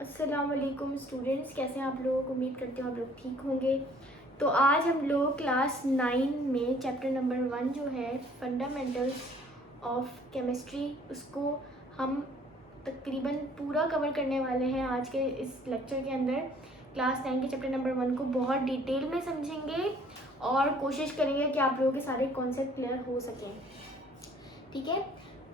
अस्सलाम वालेकुम स्टूडेंट्स, कैसे हैं आप लोग। उम्मीद करती हूँ आप लोग ठीक होंगे। तो आज हम लोग क्लास 9 में चैप्टर नंबर 1 जो है फंडामेंटल्स ऑफ केमिस्ट्री, उसको हम तकरीबन पूरा कवर करने वाले हैं आज के इस लेक्चर के अंदर। क्लास 9 के चैप्टर नंबर 1 को बहुत डिटेल में समझेंगे और कोशिश करेंगे कि आप लोगों के सारे कॉन्सेप्ट क्लियर हो सकें, ठीक है।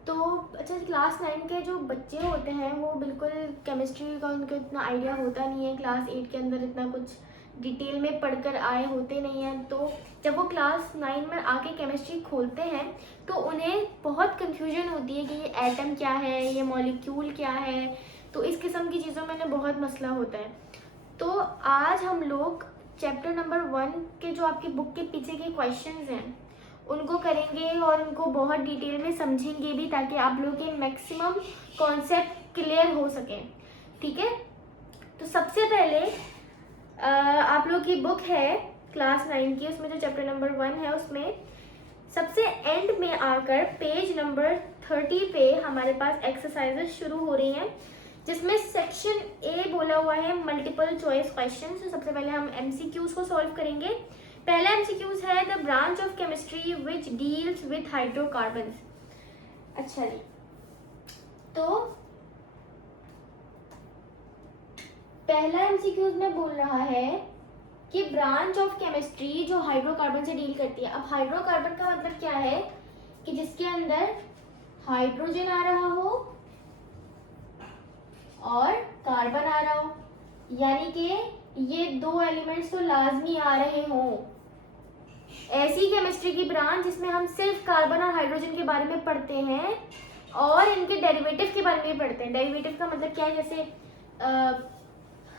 तो अच्छा, क्लास 9 के जो बच्चे होते हैं वो बिल्कुल केमिस्ट्री का उनको इतना आइडिया होता नहीं है। क्लास 8 के अंदर इतना कुछ डिटेल में पढ़कर आए होते नहीं हैं, तो जब वो क्लास 9 में आके केमिस्ट्री खोलते हैं तो उन्हें बहुत कन्फ्यूजन होती है कि ये एटम क्या है, ये मॉलिक्यूल क्या है। तो इस किस्म की चीज़ों में उन्हें बहुत मसला होता है। तो आज हम लोग चैप्टर नंबर 1 के जो आपकी बुक के पीछे के क्वेश्चंस हैं उनको करेंगे और उनको बहुत डिटेल में समझेंगे भी, ताकि आप लोगों के मैक्सिमम कॉन्सेप्ट क्लियर हो सकें, ठीक है। तो सबसे पहले आप लोग की बुक है क्लास 9 की, उसमें जो चैप्टर नंबर 1 है उसमें सबसे एंड में आकर पेज नंबर 30 पे हमारे पास एक्सरसाइजेस शुरू हो रही हैं, जिसमें सेक्शन ए बोला हुआ है मल्टीपल चॉइस क्वेश्चन। तो सबसे पहले हम एमसीक्यूज को सॉल्व करेंगे। पहला एमसीक्यूज है the branch of chemistry which deals with hydrocarbon. अच्छा जी, तो पहला एमसीक्यूज में बोल रहा है कि ब्रांच ऑफ केमिस्ट्री जो हाइड्रोकार्बन से डील करती है। अब हाइड्रोकार्बन का मतलब क्या है कि जिसके अंदर हाइड्रोजन आ रहा हो और कार्बन आ रहा हो, यानी कि ये दो एलिमेंट्स तो लाजमी आ रहे हों। ऐसी केमिस्ट्री की ब्रांच जिसमें हम सिर्फ कार्बन और हाइड्रोजन के बारे में पढ़ते हैं और इनके डेरिवेटिव के बारे में भी पढ़ते हैं। डेरिवेटिव का मतलब क्या है, जैसे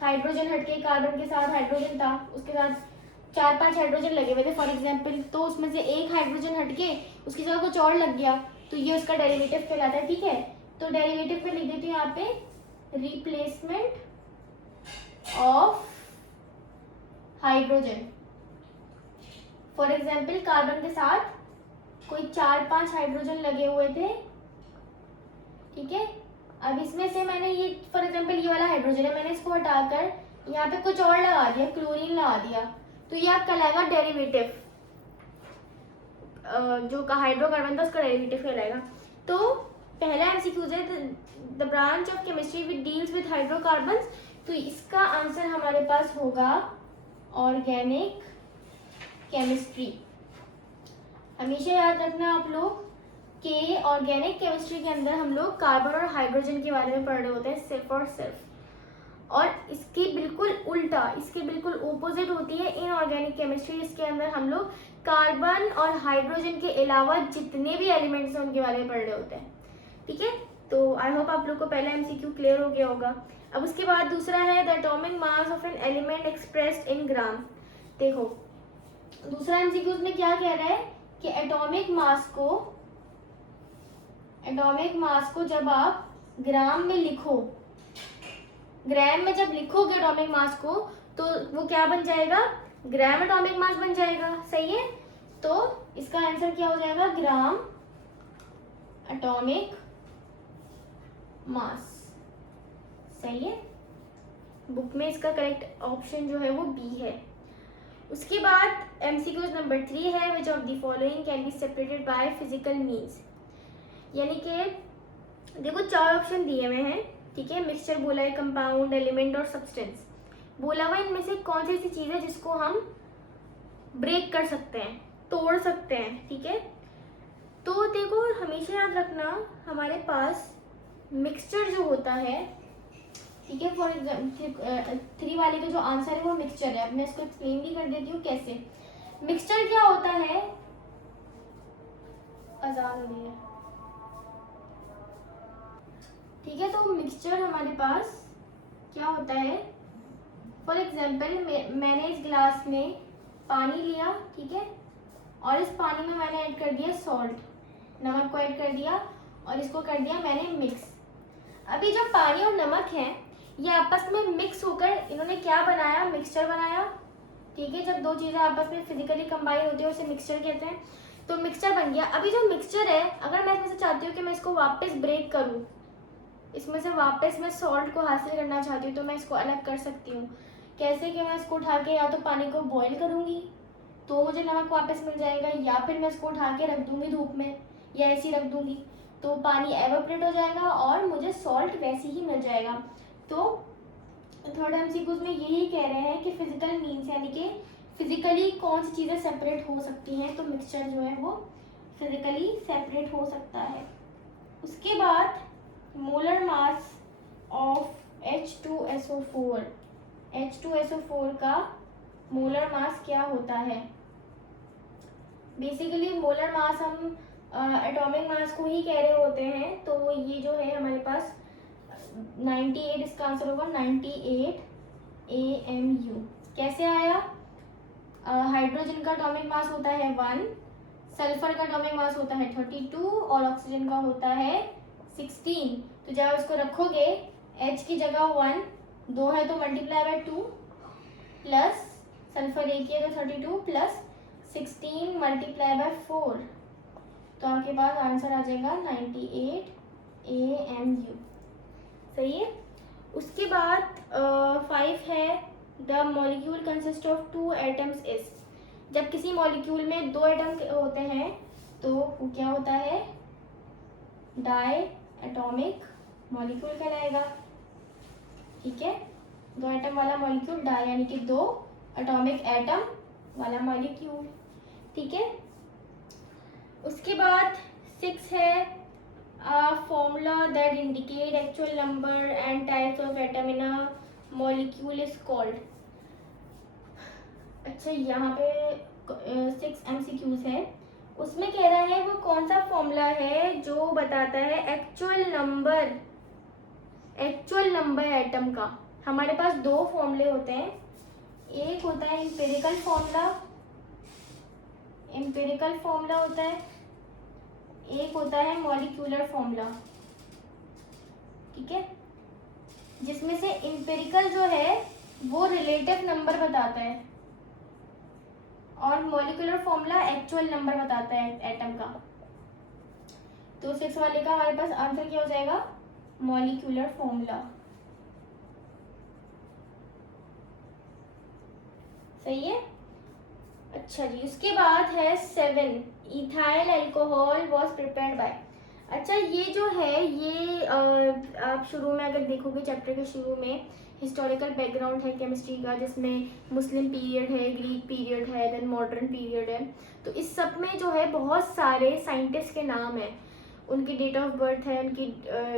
हाइड्रोजन हटके कार्बन के साथ हाइड्रोजन था, उसके साथ 4-5 हाइड्रोजन लगे हुए थे फॉर एग्जाम्पल, तो उसमें से एक हाइड्रोजन हटके उसकी जगह कुछ और लग गया, तो ये उसका डेरिवेटिव कहलाता है, ठीक है। तो डेरिवेटिव में लिख देती हूँ यहाँ पे replacement of hydrogen. For example carbon के साथ कोई 4-5 हाइड्रोजन लगे हुए थे, ठीक है। अब इसमें से मैंने ये फॉर एग्जाम्पल ये वाला हाइड्रोजन है, मैंने इसको हटाकर यहाँ पे कुछ और लगा दिया, क्लोरीन लगा दिया, तो ये आपका कहलाएगा डेरिवेटिव। जो का हाइड्रोकार्बन था उसका डेरिवेटिव कहलाएगा। तो पहला एमसीक्यूज है the branch of chemistry which deals with hydrocarbon, तो इसका आंसर हमारे पास होगा ऑर्गेनिक केमिस्ट्री। हमेशा याद रखना आप लोग कि ऑर्गेनिक केमिस्ट्री के अंदर हम लोग कार्बन और हाइड्रोजन के बारे में पढ़ रहे होते हैं सिर्फ और सिर्फ, और इसके बिल्कुल उल्टा, इसके बिल्कुल ओपोजिट होती है इनऑर्गेनिक केमिस्ट्री, जिसके अंदर हम लोग कार्बन और हाइड्रोजन के अलावा जितने भी एलिमेंट्स हैं उनके बारे में पढ़ रहे होते हैं, ठीक है। तो आई होप आप लोग को पहला एमसीक्यू क्लियर हो गया होगा। अब उसके बाद दूसरा है the atomic mass of an element expressed in gram. देखो दूसरा एमसीक्यू में क्या कह रहा है कि एटॉमिक मास को जब आप ग्राम में लिखो, ग्राम में जब लिखोगे एटॉमिक मास को, तो वो क्या बन जाएगा, ग्राम एटॉमिक मास बन जाएगा, सही है। तो इसका आंसर क्या हो जाएगा, ग्राम एटॉमिक मास, सही है। बुक में इसका करेक्ट ऑप्शन जो है वो बी है। उसके बाद एमसीक्यूज नंबर 3 है which of the following can be separated by physical means. यानी कि देखो 4 ऑप्शन दिए हुए हैं, ठीक है। मिक्सचर बोला है, कंपाउंड, एलिमेंट और सब्सटेंस बोला हुआ है। इनमें से कौन सी ऐसी चीज़ है जिसको हम ब्रेक कर सकते हैं, तोड़ सकते हैं, ठीक है। तो देखो हमेशा याद रखना हमारे पास मिक्सचर जो होता है, ठीक है। फॉर एग्जाम्पल 3 वाले का जो आंसर है वो मिक्सचर है। अब मैं इसको एक्सप्लेन भी कर देती हूँ कैसे। मिक्सचर क्या होता है, आजान हो रही है, ठीक है। तो मिक्सचर हमारे पास क्या होता है, फॉर एग्जाम्पल मैंने इस ग्लास में पानी लिया, ठीक है, और इस पानी में मैंने ऐड कर दिया सॉल्ट, नमक को ऐड कर दिया और इसको कर दिया मैंने मिक्स। अभी जो पानी और नमक है ये आपस में मिक्स होकर इन्होंने क्या बनाया, मिक्सचर बनाया, ठीक है। जब दो चीज़ें आपस में फिजिकली कंबाइन होती है उसे मिक्सचर कहते हैं। तो मिक्सचर बन गया। अभी जो मिक्सचर है, अगर मैं इसमें से चाहती हूँ कि मैं इसको वापस ब्रेक करूँ, इसमें से वापस मैं सॉल्ट को हासिल करना चाहती हूँ तो मैं इसको अलग कर सकती हूँ। कैसे कि मैं इसको उठा के या तो पानी को बॉईल करूँगी तो मुझे नमक वापस मिल जाएगा, या फिर मैं इसको उठा के रख दूँगी धूप में या ऐसे ही रख दूँगी तो पानी एवापोरेट हो जाएगा और मुझे सॉल्ट वैसे ही मिल जाएगा। तो थर्ड एमसीक्यूज में यही कह रहे हैं कि फिजिकल मीन्स यानी कि फिजिकली कौन सी चीज़ें सेपरेट हो सकती हैं, तो मिक्सचर जो है वो फिजिकली सेपरेट हो सकता है। उसके बाद molar mass of H2SO4, H2SO4 का मोलर मास क्या होता है? बेसिकली मोलर मास हम एटॉमिक मास को ही कह रहे होते हैं, तो ये जो है हमारे पास 98, इसका आंसर होगा 98 AMU। कैसे आया? हाइड्रोजन का एटॉमिक मास होता है 1, सल्फर का एटॉमिक मास होता है 32 और ऑक्सीजन का होता है 16। तो जब इसको रखोगे H की जगह 1, 2 है तो मल्टीप्लाई बाय 2 प्लस सल्फर एक ही है तो 32 प्लस 16 मल्टीप्लाई बाय 4, तो आपके पास आंसर आ जाएगा 98 AMU। सही है। उसके बाद 5 है the molecule consist of 2 atoms is. जब किसी मॉलिक्यूल में 2 एटम होते हैं तो वो क्या होता है? डाई एटॉमिक मॉलिक्यूल कहलाएगा। ठीक है, 2 एटम वाला मॉलिक्यूल डाई यानी कि 2 एटॉमिक एटम वाला मॉलिक्यूल। ठीक है। उसके बाद 6 है formula that indicate actual number and types of atom in a molecule is called। अच्छा, यहाँ पे 6 MCQs है, उसमें कह रहा है वो कौन सा फॉर्मूला है जो बताता है एक्चुअल नंबर एटम का। हमारे पास 2 फॉर्मूले होते हैं, एक होता है एम्पिरिकल फॉर्मूला होता है, एक होता है मॉलिक्यूलर फॉर्मूला। ठीक है, जिसमें से एम्पिरिकल जो है वो रिलेटिव नंबर बताता है और मॉलिक्यूलर फॉर्मूला एक्चुअल नंबर बताता है एटम का। तो 6 वाले का हमारे पास आंसर क्या हो जाएगा? Molecular formula. सही है। अच्छा जी, उसके बाद है 7 ethyl alcohol was prepared by. अच्छा, ये जो है ये आप शुरू में अगर देखोगे चैप्टर के शुरू में हिस्टोरिकल बैकग्राउंड है केमिस्ट्री का, जिसमें मुस्लिम पीरियड है, ग्रीक पीरियड है, देन मॉडर्न पीरियड है। तो इस सब में जो है बहुत सारे साइंटिस्ट के नाम हैं, उनकी डेट ऑफ बर्थ है, उनकी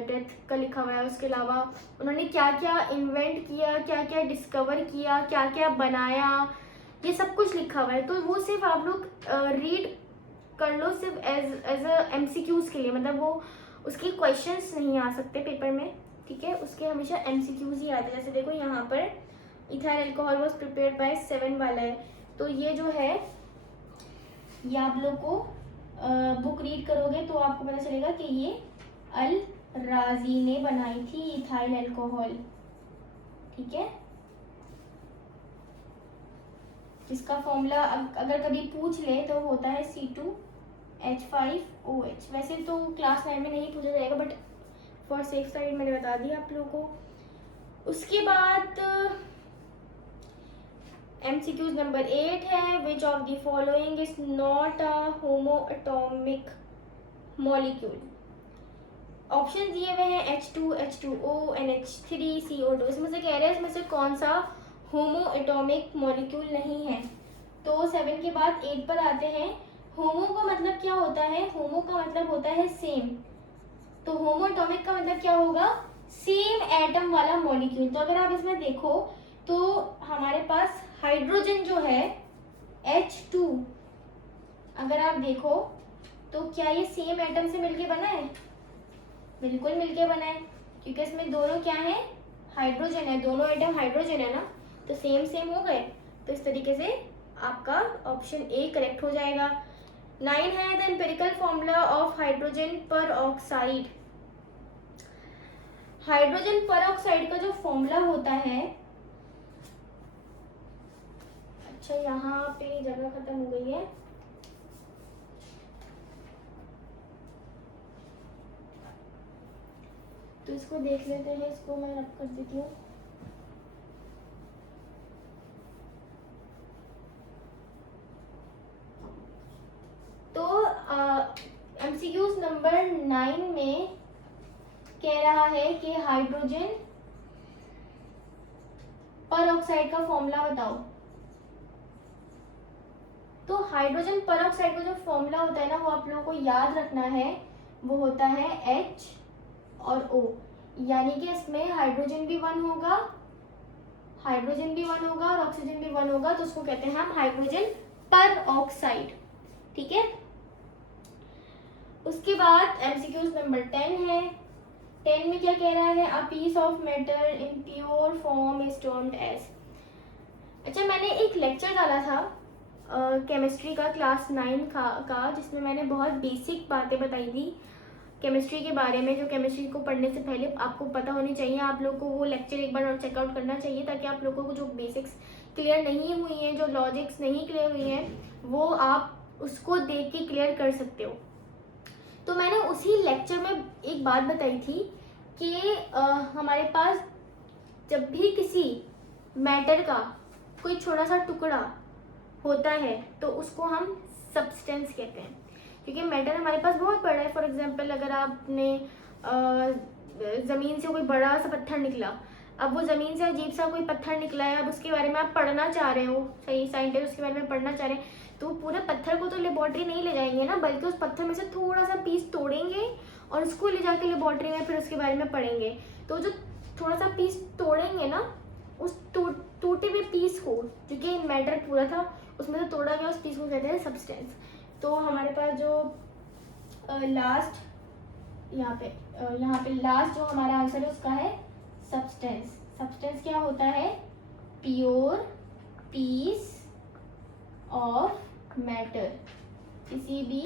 डेथ का लिखा हुआ है। उसके अलावा उन्होंने क्या क्या इन्वेंट किया, क्या क्या डिस्कवर किया, क्या क्या बनाया, ये सब कुछ लिखा हुआ है। तो वो सिर्फ आप लोग रीड कर लो सिर्फ एज अ MCQs के लिए, मतलब वो उसके क्वेश्चंस नहीं आ सकते पेपर में। ठीक है, उसके हमेशा MCQs ही आते हैं। जैसे देखो यहाँ पर ethyl alcohol was prepared by 7 वाला है, तो ये जो है ये आप लोग को बुक रीड करोगे तो आपको पता चलेगा कि ये अल राजी ने बनाई थी इथाइल अल्कोहल। ठीक है, इसका फॉर्मूला अगर कभी पूछ ले तो होता है C2H5OH। वैसे तो क्लास 9 में नहीं पूछा जाएगा, बट फॉर सेफ साइड मैंने बता दिया आप लोगों को। उसके बाद MCQs नंबर 8 है which of the following is not a homoatomic molecule. Option दिए हुए हैं H2, H2O, NH3, CO2। इसमें से कह रहे हैं इसमें से कौन सा होमोएटॉमिक मॉलिक्यूल नहीं है। तो 7 के बाद 8 पर आते हैं। होमो का मतलब क्या होता है? होमो का मतलब होता है सेम, तो होमोएटॉमिक का मतलब क्या होगा? सेम एटम वाला मॉलिक्यूल। तो अगर आप इसमें देखो तो हमारे पास हाइड्रोजन जो है H2, अगर आप देखो तो क्या ये सेम एटम से मिलके बना है? बिल्कुल मिलके बना है, क्योंकि इसमें दोनों क्या है? हाइड्रोजन है, दोनों एटम हाइड्रोजन है ना, तो सेम हो गए। तो इस तरीके से आपका ऑप्शन ए करेक्ट हो जाएगा। 9 है the empirical formula of hydrogen पर ऑक्साइड। हाइड्रोजन पर ऑक्साइड का जो फॉर्मूला होता है, अच्छा यहाँ पे जगह खत्म हो गई है, तो इसको देख लेते हैं, इसको मैं रब कर देती हूँ। तो एमसीक्यूज नंबर 9 में कह रहा है कि हाइड्रोजन पर ऑक्साइड का फॉर्मूला बताओ। तो हाइड्रोजन पर ऑक्साइड का जो फॉर्मूला होता है ना, वो आप लोगों को याद रखना है। वो होता है H और O, यानी कि इसमें हाइड्रोजन भी 1 होगा, हाइड्रोजन भी 1 होगा और ऑक्सीजन भी 1 होगा, तो उसको कहते हैं हम हाइड्रोजन पर ऑक्साइड। ठीक है। उसके बाद एमसीक्यूज नंबर 10 है। 10 में क्या कह रहा है? A piece of metal in pure form is termed as. अच्छा, मैंने एक लेक्चर डाला था केमिस्ट्री का क्लास 9 का जिसमें मैंने बहुत बेसिक बातें बताई थी केमिस्ट्री के बारे में, जो केमिस्ट्री को पढ़ने से पहले आपको पता होनी चाहिए। आप लोग को वो लेक्चर एक बार और चेकआउट करना चाहिए, ताकि आप लोगों को जो बेसिक्स क्लियर नहीं हुई हैं, जो लॉजिक्स नहीं क्लियर हुई हैं, वो आप उसको देख के क्लियर कर सकते हो। तो मैंने उसी लेक्चर में एक बात बताई थी कि हमारे पास जब भी किसी मैटर का कोई छोटा सा टुकड़ा होता है तो उसको हम सब्सटेंस कहते हैं, क्योंकि मैटर हमारे पास बहुत बड़ा है। फॉर एग्जांपल, अगर आपने ज़मीन से कोई बड़ा सा पत्थर निकला, अब वो ज़मीन से अजीब सा कोई पत्थर निकला है, अब उसके बारे में आप पढ़ना चाह रहे हो, सही साइंटिस्ट उसके बारे में पढ़ना चाह रहे हैं, तो पूरे पत्थर को तो लेबॉर्ट्री नहीं ले जाएंगे ना, बल्कि उस पत्थर में से थोड़ा सा पीस तोड़ेंगे और उसको ले जाके लेबॉर्ट्री में फिर उसके बारे में पढ़ेंगे। तो जो थोड़ा सा पीस तोड़ेंगे ना, उस टूटे हुए पीस को, जो कि मैटर पूरा था उसमें से तोड़ा गया, उस पीस को कहते हैं सब्सटेंस। तो हमारे पास जो लास्ट यहाँ पे लास्ट जो हमारा आंसर है उसका है सब्सटेंस। सब्सटेंस क्या होता है? प्योर पीस ऑफ मैटर, किसी भी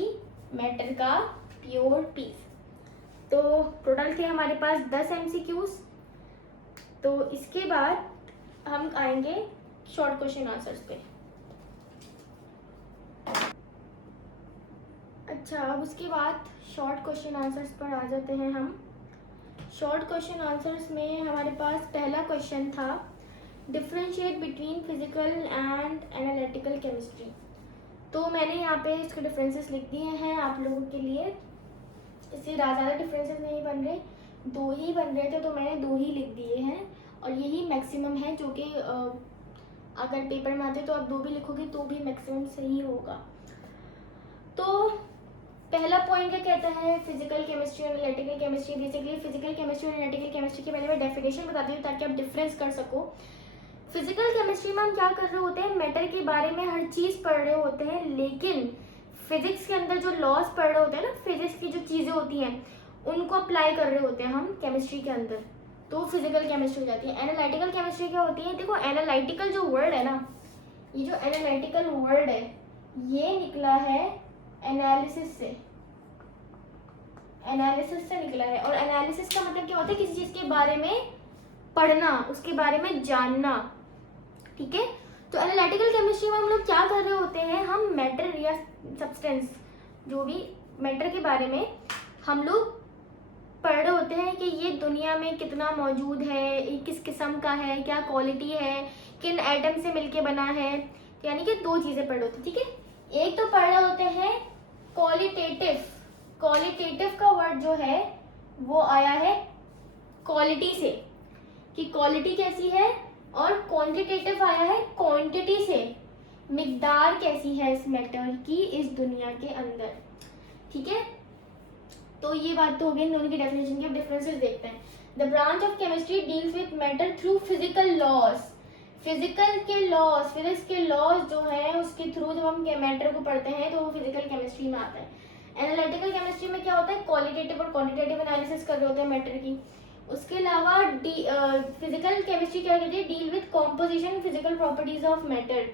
मैटर का प्योर पीस। तो टोटल थे हमारे पास 10 एमसीक्यूज। तो इसके बाद हम आएंगे शॉर्ट क्वेश्चन आंसर्स पे। अच्छा, अब उसके बाद शॉर्ट क्वेश्चन आंसर्स पर आ जाते हैं हम। शॉर्ट क्वेश्चन आंसर्स में हमारे पास पहला क्वेश्चन था, differentiate between physical and analytical chemistry. तो मैंने यहाँ पे इसके डिफरेंसेस लिख दिए हैं आप लोगों के लिए। इससे ज़्यादा डिफरेंसेस नहीं बन रहे, 2 ही बन रहे थे, तो मैंने 2 ही लिख दिए हैं और यही मैक्सिमम है, जो कि अगर पेपर में आते तो आप 2 भी लिखोगे तो भी मैक्सिमम सही होगा। तो पहला पॉइंट क्या कहता है? फिजिकल केमिस्ट्री और analytical chemistry. Basically physical chemistry और एनालिटिकल केमिस्ट्री के पहले मैं डेफिनेशन बताती हूँ ताकि आप डिफरेंस कर सको। फिजिकल केमिस्ट्री में हम क्या कर रहे होते हैं? मैटर के बारे में हर चीज़ पढ़ रहे होते हैं, लेकिन फिजिक्स के अंदर जो लॉज पढ़ रहे होते हैं ना, फिजिक्स की जो चीज़ें होती हैं उनको अप्लाई कर रहे होते हैं हम केमिस्ट्री के अंदर, तो फिजिकल केमिस्ट्री हो जाती है। एनालिटिकल केमिस्ट्री क्या होती है? देखो, एनालिटिकल जो वर्ड है ना, ये जो एनालिटिकल वर्ड है ये निकला है एनालिसिस से, एनालिसिस से निकला है। और एनालिसिस का मतलब क्या होता है? किसी चीज़ के बारे में पढ़ना, उसके बारे में जानना। ठीक है। तो एनालिटिकल केमिस्ट्री में हम लोग क्या कर रहे होते हैं? हम मैटर या सब्सटेंस, जो भी मैटर के बारे में हम लोग पढ़ रहे होते हैं कि ये दुनिया में कितना मौजूद है, ये किस किस्म का है, क्या क्वालिटी है, किन एटम से मिलके बना है। यानी कि 2 चीज़ें पढ़ रहे होते हैं। ठीक है। एक तो पढ़ रहे होते हैं क्वालिटेटिव। क्वालिटेटिव का वर्ड जो है वो आया है क्वालिटी से, कि क्वालिटी कैसी है, और क्वांटिटेटिव आया है क्वांटिटी से, मिकदार कैसी है इस मैटर की इस दुनिया के अंदर। ठीक है। तो ये बात तो हो गई दोनों की डेफिनेशन की। अब डिफरेंसेस देखते हैं। The branch of chemistry deals with matter through physical laws. Physical के लॉज, फिजिक्स के लॉज जो है उसके थ्रू जब हम मैटर को पढ़ते हैं तो वो फिजिकल केमिस्ट्री में आता है। एनालिटिकल केमिस्ट्री में क्या होता है? क्वालिटेटिव और क्वांटिटेटिव एनालिसिस कर रहे होते हैं मैटर की। उसके अलावा फिजिकल केमिस्ट्री क्या कहती है? Deal with composition physical properties of matter.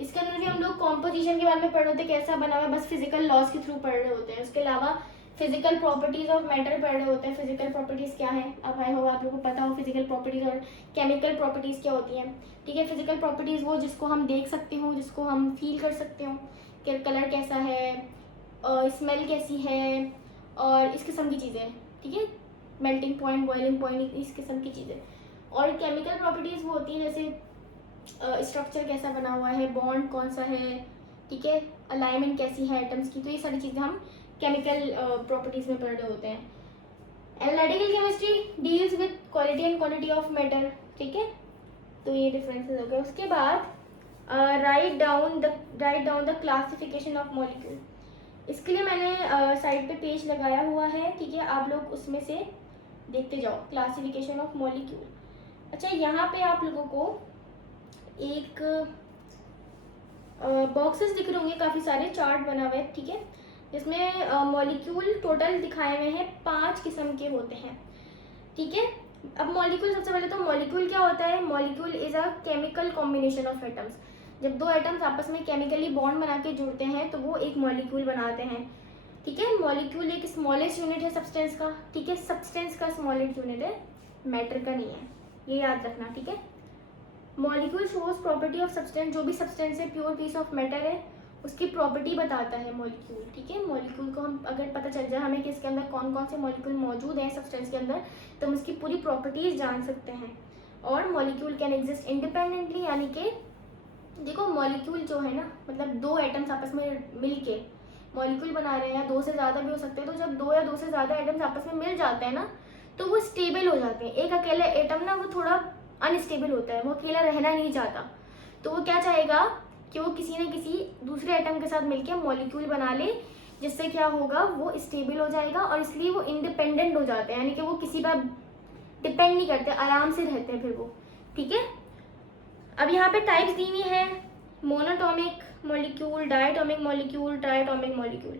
इसके अंदर भी हम लोग कॉम्पोजिशन के बारे में पढ़ रहे होते हैं, कैसा बना हुआ है, बस फिजिकल लॉज के थ्रू पढ़ रहे होते हैं। उसके अलावा फिजिकल प्रॉपर्टीज ऑफ मैटर पढ़ रहे होते हैं। फिजिकल प्रॉपर्टीज क्या है? अब आई होप आप लोगों को पता हो फिजिकल प्रॉपर्टीज और केमिकल प्रॉपर्टीज क्या होती हैं। ठीक है। फिजिकल प्रॉपर्टीज वो जिसको हम देख सकते हो, जिसको हम फील कर सकते हो, कि कलर कैसा है, स्मेल कैसी है और इस किस्म की चीज़ें। ठीक है। मेल्टिंग पॉइंट, बॉइलिंग पॉइंट, इस किस्म की चीज़ें। और केमिकल प्रॉपर्टीज़ वो होती हैं जैसे स्ट्रक्चर कैसा बना हुआ है, बॉन्ड कौन सा है, ठीक है, अलाइनमेंट कैसी है एटम्स की, तो ये सारी चीज़ें हम केमिकल प्रॉपर्टीज़ में पढ़ रहे होते हैं। Analytical chemistry deals with quality and quantity of matter, ठीक है, तो ये डिफरेंसेस हो गए। उसके बाद write down the classification of molecule. इसके लिए मैंने साइड पे पेज लगाया हुआ है, ठीक है, आप लोग उसमें से देखते जाओ। Classification of molecule. अच्छा, यहाँ पे आप लोगों को एक बॉक्सेस दिख रहे होंगे, काफ़ी सारे चार्ट बना हुआ है, ठीक है, जिसमें मॉलिक्यूल टोटल दिखाए हुए हैं 5 किस्म के होते हैं, ठीक है। अब मॉलिक्यूल, सबसे पहले तो मॉलिक्यूल क्या होता है? Molecule is a chemical combination of atoms. जब 2 एटम्स आपस में केमिकली बॉन्ड बना के जुड़ते हैं तो वो एक मॉलिक्यूल बनाते हैं, ठीक है। मॉलिक्यूल एक स्मॉलेस्ट यूनिट है सब्सटेंस का, ठीक है, सब्सटेंस का स्मॉलेस्ट यूनिट है, मैटर का नहीं है, ये याद रखना, ठीक है। Molecule shows property of substance, जो भी सब्सटेंस है, प्योर पीस ऑफ मैटर है, उसकी प्रॉपर्टी बताता है मॉलिक्यूल, ठीक है। मॉलिक्यूल को हम अगर पता चल जाए हमें कि इसके अंदर कौन कौन से मॉलिक्यूल मौजूद हैं सब्सटेंस के अंदर, तो हम उसकी पूरी प्रॉपर्टीज जान सकते हैं। और मॉलिक्यूल कैन एग्जिस्ट इंडिपेंडेंटली, यानी कि देखो मॉलिक्यूल जो है ना, मतलब 2 एटम्स आपस में मिल के मॉलिक्यूल बना रहे हैं, या 2 से ज़्यादा भी हो सकते हैं, तो जब 2 या 2 से ज़्यादा एटम्स आपस में मिल जाते हैं ना, तो वो स्टेबल हो जाते हैं। एक अकेला एटम ना वो थोड़ा अनस्टेबल होता है, वो अकेला रहना नहीं चाहता, तो वो क्या चाहेगा कि वो किसी न किसी दूसरे एटम के साथ मिलकर मॉलिक्यूल बना ले, जिससे क्या होगा, वो स्टेबल हो जाएगा, और इसलिए वो इंडिपेंडेंट हो जाते हैं, यानी कि वो किसी पर डिपेंड नहीं करते, आराम से रहते हैं फिर वो, ठीक है। अब यहाँ पे टाइप्स दी हुई है, monoatomic molecule, diatomic molecule, triatomic molecule.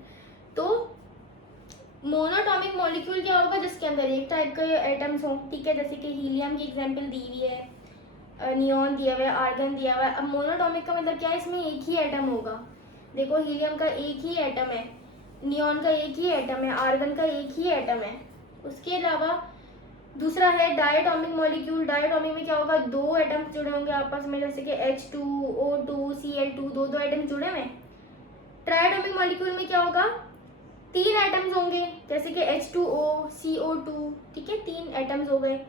तो मोनोटॉमिक मॉलिक्यूल क्या होगा? जिसके अंदर एक टाइप के एटम्स हों, ठीक है, जैसे कि हीलियम की एग्जांपल दी हुई है, नियॉन दिया हुआ है, आर्गन दिया हुआ है। अब मोनोटॉमिक का मतलब क्या है? इसमें एक ही एटम होगा। देखो हीलियम का एक ही एटम है, नियॉन का एक ही एटम है, आर्गन का एक ही एटम है। उसके अलावा दूसरा है डायटोमिक मॉलिक्यूल। डायटोमिक में क्या होगा? 2 एटम्स जुड़े होंगे आपस में, जैसे कि H2O2 Cl2, 2 एटम्स जुड़े हुए। ट्राइटोमिक मॉलिक्यूल में क्या होगा? 3 एटम्स होंगे, जैसे कि H2O CO2, ठीक है, 3 एटम्स हो गए,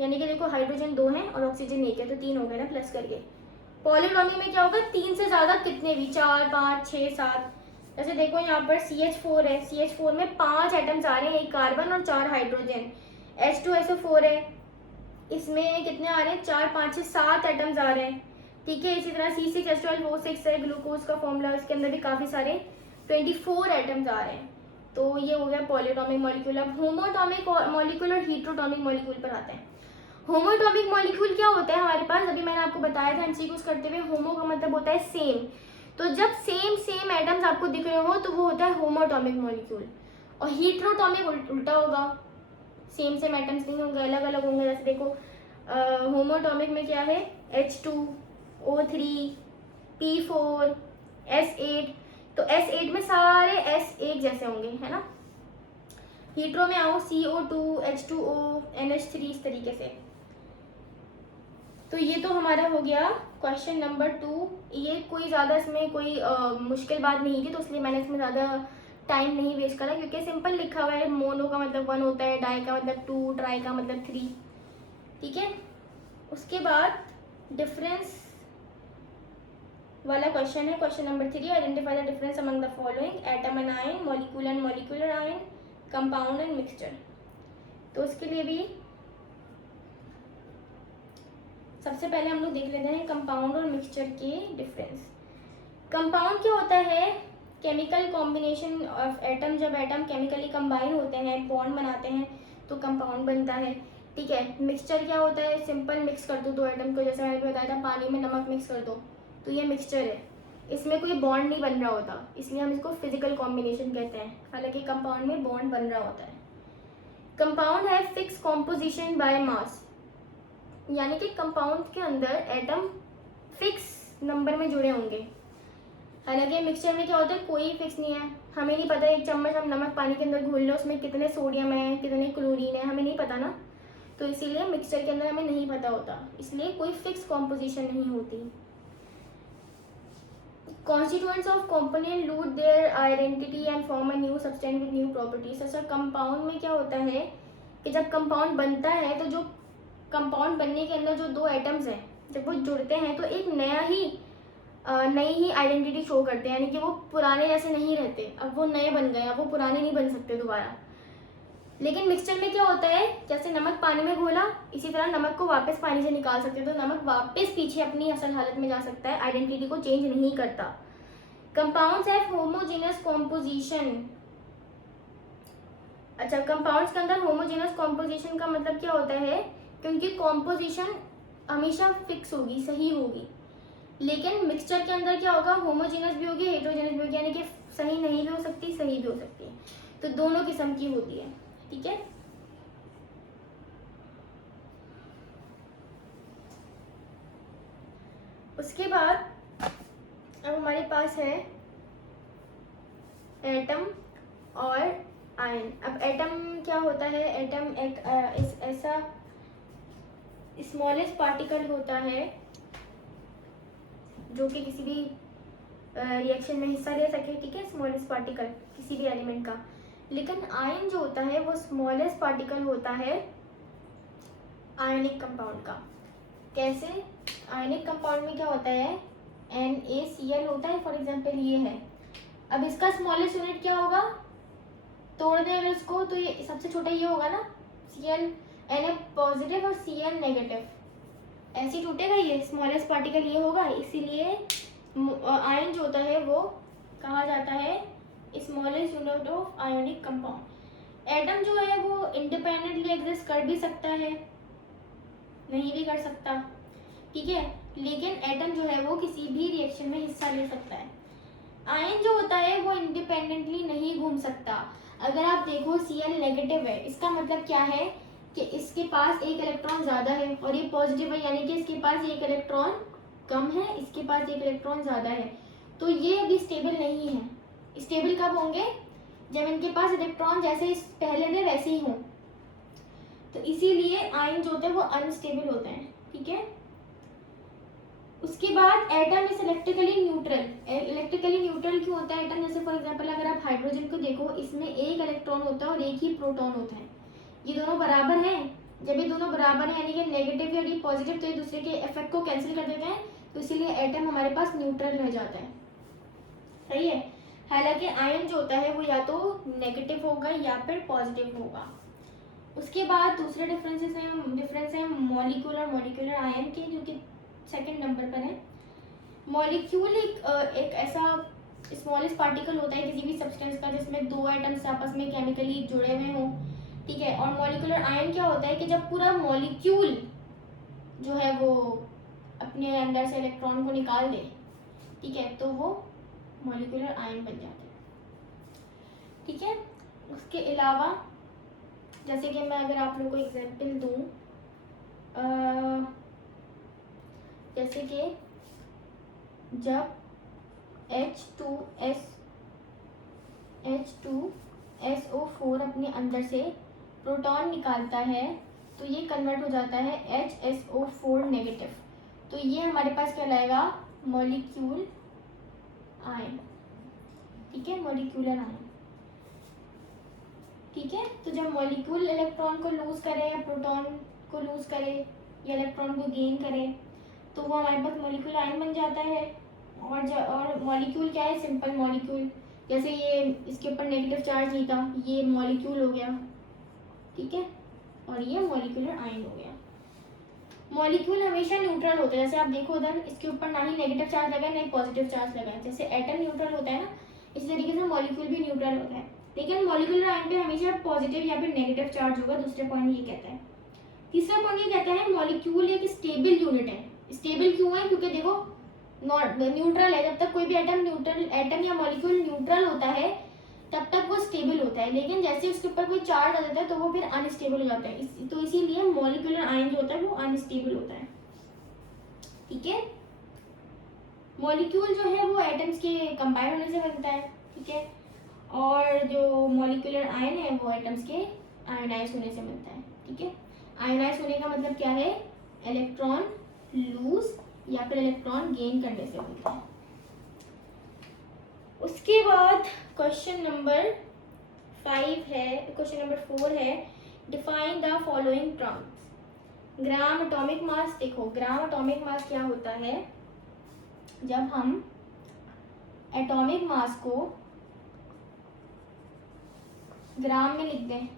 यानी कि देखो हाइड्रोजन 2 हैं और ऑक्सीजन 1 है, तो 3 हो गए ना प्लस करके। पॉलीटोमिक में क्या होगा? 3 से ज़्यादा, कितने भी, 4 5 6 7। जैसे देखो यहाँ पर CH4 है, CH4 में 5 एटम्स आ रहे हैं, 1 कार्बन और 4 हाइड्रोजन। H2SO4 है, इसमें कितने आ रहे हैं? 4 5 6 7 एटम्स आ रहे हैं, ठीक है। इसी तरह C6H12O6 है, ग्लूकोज का फॉर्मूला, इसके अंदर भी काफ़ी सारे 24 एटम्स आ रहे हैं। तो ये हो गया पॉलीटोमिक मॉलिक्यूल। अब होमोटोमिक मॉलिक्यूल और हीट्रोटोमिक मॉलिक्यूल पर आते हैं। होमोटोमिक मॉलिक्यूल क्या होता है हमारे पास? अभी मैंने आपको बताया था एमसीक्यूज करते हुए, होमो का मतलब होता है सेम। तो जब सेम एटम्स आपको दिख रहे हो तो वो होता है होमोटोमिक मॉलिक्यूल। और हीट्रोटोमिक उल्टा होगा, सेम एटम्स नहीं होंगे, अलग अलग होंगे। जैसे देखो होमोटोमिक में क्या है? H2O3 P4 S8, तो S8 में सारे S एक जैसे होंगे, है ना। हीट्रो में आओ, CO2 H2O NH3, इस तरीके से। तो ये तो हमारा हो गया क्वेश्चन नंबर 2। ये कोई ज़्यादा इसमें कोई मुश्किल बात नहीं थी, तो इसलिए मैंने इसमें ज़्यादा टाइम नहीं वेस्ट करा, क्योंकि सिंपल लिखा हुआ है। मोनो का मतलब 1 होता है, डाई का मतलब 2, ट्राई का मतलब 3, ठीक है। उसके बाद डिफरेंस वाला क्वेश्चन है, question number 3, identify the difference among the following, atom and ion, molecule and molecular ion, compound and mixture. तो उसके लिए भी सबसे पहले हम लोग देख लेते हैं कंपाउंड और मिक्सचर के डिफरेंस। कंपाउंड क्या होता है? केमिकल कॉम्बिनेशन ऑफ एटम, जब एटम केमिकली कंबाइन होते हैं, बॉन्ड बनाते हैं, तो कंपाउंड बनता है, ठीक है। मिक्सचर क्या होता है? सिंपल मिक्स कर दो 2 एटम को, जैसे मैंने बताया था पानी में नमक मिक्स कर दो, तो ये मिक्सचर है। इसमें कोई बॉन्ड नहीं बन रहा होता, इसलिए हम इसको फिजिकल कॉम्बिनेशन कहते हैं, हालांकि कंपाउंड में बॉन्ड बन रहा होता है। कंपाउंड है फिक्स कॉम्पोजिशन बाय मास, यानी कि कंपाउंड के अंदर एटम फिक्स नंबर में जुड़े होंगे। हालांकि मिक्सचर में क्या होता है? कोई फिक्स नहीं है, हमें नहीं पता 1 चम्मच हम नमक पानी के अंदर घोल लो, उसमें कितने सोडियम है, कितने क्लोरीन है, हमें नहीं पता ना। तो इसीलिए मिक्सचर के अंदर हमें नहीं पता होता, इसलिए कोई फिक्स कॉम्पोजिशन नहीं होती। constituents of component lose their identity and form a new substance with new properties। अच्छा, कंपाउंड में क्या होता है कि जब कंपाउंड बनता है तो जो कंपाउंड बनने के अंदर जो दो एटम्स हैं जब वो जुड़ते हैं तो एक नई ही आइडेंटिटी शो करते हैं, यानी कि वो पुराने जैसे नहीं रहते, अब वो नए बन गए, अब वो पुराने नहीं बन सकते दोबारा। लेकिन मिक्सचर में क्या होता है, जैसे नमक पानी में घोला इसी तरह नमक को वापस पानी से निकाल सकते हैं, तो नमक वापस पीछे अपनी असल हालत में जा सकता है, आइडेंटिटी को चेंज नहीं करता। Compounds have homogeneous composition. अच्छा, कंपाउंड्स के अंदर होमोजेनस कॉम्पोजिशन का मतलब क्या होता है कि उनकी कॉम्पोजिशन हमेशा फिक्स होगी, सही होगी। लेकिन मिक्सचर के अंदर क्या होगा, होमोजेनस भी होगी, हेट्रोजेनस भी होगी, यानी कि सही नहीं भी हो सकती, सही भी हो सकती है, तो दोनों किस्म की होती है। ठीक है, उसके बाद अब हमारे पास है एटम और आयन। अब एटम क्या होता है, एटम एक ऐसा स्मॉलेस्ट पार्टिकल होता है जो कि किसी भी रिएक्शन में हिस्सा ले सके। ठीक है, स्मॉलेस्ट पार्टिकल किसी भी एलिमेंट का। लेकिन आयन जो होता है वो स्मॉलेस्ट पार्टिकल होता है आयनिक कंपाउंड का। कैसे, आयनिक कंपाउंड में क्या होता है, NaCl होता है, फॉर एग्जांपल ये है। अब इसका स्मॉलेस्ट यूनिट क्या होगा, तोड़ दें अगर इसको तो ये सबसे छोटा ये होगा ना, Cl Na पॉजिटिव और Cl नेगेटिव, ऐसे टूटेगा, ये स्मॉलेस्ट पार्टिकल ये होगा। इसीलिए आयन जो होता है वो कहा जाता है smallest unit of ionic compound. Atom जो है वो इंडिपेंडेंटली एग्जिस्ट कर भी सकता है, नहीं भी कर सकता। ठीक है, लेकिन एटम जो है वो किसी भी रिएक्शन में हिस्सा ले सकता है। आयन जो होता है वो इंडिपेंडेंटली नहीं घूम सकता। अगर आप देखो Cl नेगेटिव है, इसका मतलब क्या है कि इसके पास एक इलेक्ट्रॉन ज़्यादा है और ये पॉजिटिव है, यानी कि इसके पास एक इलेक्ट्रॉन कम है, इसके पास एक इलेक्ट्रॉन ज़्यादा है, तो ये अभी स्टेबल नहीं है। स्टेबल कब होंगे, जब इनके पास इलेक्ट्रॉन जैसे पहले थे वैसे ही हों। तो इसीलिए आयन जो होते हैं वो अनस्टेबल होते हैं। ठीक है, उसके बाद atom is electrically neutral. Electrically neutral क्यों होता है एटम, जैसे फॉर एग्जांपल अगर आप हाइड्रोजन को देखो, इसमें एक इलेक्ट्रॉन होता है और एक ही प्रोटॉन होता है। ये दोनों बराबर हैं, जब ये दोनों बराबर हैं यानी कि नेगेटिव या पॉजिटिव, तो एक दूसरे के इफेक्ट को कैंसिल कर देते हैं, तो इसीलिए एटम हमारे पास न्यूट्रल रह जाता है। सही है, हालांकि आयन जो होता है वो या तो नेगेटिव होगा या फिर पॉजिटिव होगा। उसके बाद दूसरे डिफरेंस है मॉलिक्यूल और मॉलिक्यूलर आयन के, जो कि सेकंड नंबर पर है। मॉलिक्यूल एक ऐसा स्मॉलेस्ट पार्टिकल होता है किसी भी सब्सटेंस का जिसमें दो एटम्स आपस में केमिकली जुड़े हुए हों। ठीक है, और मॉलिक्यूलर आयन क्या होता है कि जब पूरा मॉलिक्यूल जो है वो अपने अंदर से इलेक्ट्रॉन को निकाल दे, ठीक है, तो वो मॉलिक्यूलर आयन बन जाते हैं। ठीक है, उसके अलावा जैसे कि मैं अगर आप लोगों को एग्जांपल दूं, जैसे कि जब H2SO4 अपने अंदर से प्रोटॉन निकालता है तो ये कन्वर्ट हो जाता है HSO4 नेगेटिव, तो ये हमारे पास कहलाएगा मॉलिक्यूल आयन। ठीक है, मॉलिक्यूलर आयन। ठीक है, तो जब मॉलिक्यूल इलेक्ट्रॉन को लूज करे या प्रोटॉन को लूज करे या इलेक्ट्रॉन को गेन करे तो वो हमारे पास मॉलिक्यूल आयन बन जाता है। और मॉलिक्यूल क्या है, सिंपल मॉलिक्यूल, जैसे ये इसके ऊपर नेगेटिव चार्ज नहीं था, ये मॉलिक्यूल हो गया। ठीक है, और ये मॉलिक्यूलर आयन हो गया। मॉलिक्यूल हमेशा न्यूट्रल होता है, जैसे आप देखो उधर इसके ऊपर ना ही नेगेटिव चार्ज लगा है ना ही पॉजिटिव चार्ज लगा है। जैसे एटम न्यूट्रल होता है ना, इसी तरीके से मॉलिक्यूल भी न्यूट्रल होता है। लेकिन मॉलिक्यूलर आयन पे हमेशा पॉजिटिव या फिर नेगेटिव चार्ज होगा। दूसरे पॉइंट ये कहता है। तीसरा पॉइंट ये कहता है मॉलिक्यूल एक स्टेबल यूनिट है। स्टेबल क्यों है, क्योंकि देखो न्यूट्रल है, जब तक कोई भी एटम या मॉलिक्यूल न्यूट्रल होता है तब तक वो स्टेबल होता है, लेकिन जैसे उसके ऊपर कोई चार्ज आ जाता है तो वो फिर अनस्टेबल हो जाता है। तो इसीलिए मॉलिक्यूलर आयन जो होता है वो अनस्टेबल होता है। ठीक है, मॉलिक्यूल जो है वो एटम्स के कंबाइन होने से बनता है। ठीक है, और जो मॉलिक्यूलर आयन है वो एटम्स के आयोनाइज होने से बनता है। ठीक है, आयोनाइज होने का मतलब क्या है, इलेक्ट्रॉन लूज या फिर इलेक्ट्रॉन गेन करने से बनता है। उसके बाद क्वेश्चन नंबर 4 है define the following terms. Gram atomic mass, देखो ग्राम एटॉमिक मास क्या होता है, जब हम एटॉमिक मास को ग्राम में लिख दें।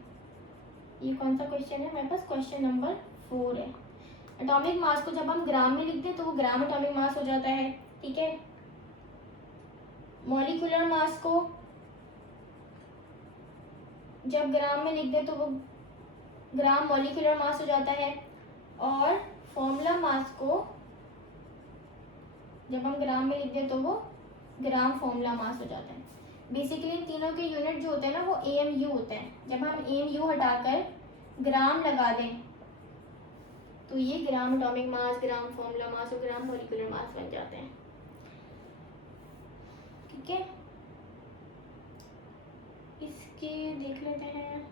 ये कौन सा क्वेश्चन है मेरे पास, क्वेश्चन नंबर 4 है। एटॉमिक मास को जब हम ग्राम में लिख दें तो वो ग्राम एटॉमिक मास हो जाता है, ठीक है। मॉलिक्यूलर मास को जब ग्राम में लिख दें तो वो ग्राम मॉलिक्यूलर मास हो जाता है, और फॉर्मूला मास को जब हम ग्राम में लिख दें तो वो ग्राम फॉर्मूला मास हो जाता है। बेसिकली इन तीनों के यूनिट जो होते हैं ना वो AMU होते हैं। जब हम AMU हटाकर ग्राम लगा दें तो ये gram atomic mass, gram formula mass और ग्राम मॉलिक्यूलर मास बन जाते हैं, ठीक है। इसके देख लेते हैं।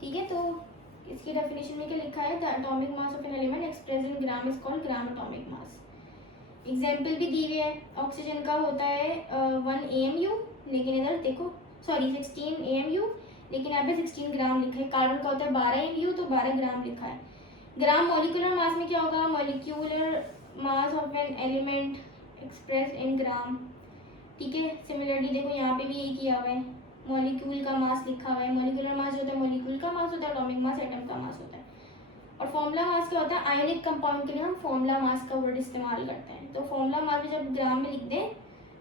ठीक है, तो इसकी डेफिनेशन में क्या लिखा है, the atomic mass of an element expressed in gram is called gram atomic mass. Example भी दी हुई है, ऑक्सीजन का होता है 1 AMU, लेकिन इधर देखो सॉरी 16 AMU, लेकिन यहाँ पे 16 ग्राम लिखा है। कार्बन का होता है 12 AMU, तो 12 ग्राम लिखा है। ग्राम मॉलिक्यूलर मास में क्या होगा, molecular mass of an element expressed in gram, ठीक है। सिमिलरली देखो यहाँ पे भी यही किया हुआ है, मॉलिक्यूल का मास लिखा हुआ है। मॉलिक्यूलर मास जो होता है मॉलिक्यूल का मास होता है, एटॉमिक मास एटम का मास होता है। और फॉर्मूला मास क्या होता है, आयनिक कंपाउंड के लिए हम फॉर्मूला मास का वर्ड इस्तेमाल करते हैं। तो फॉर्मूला मास भी जब ग्राम में लिख दें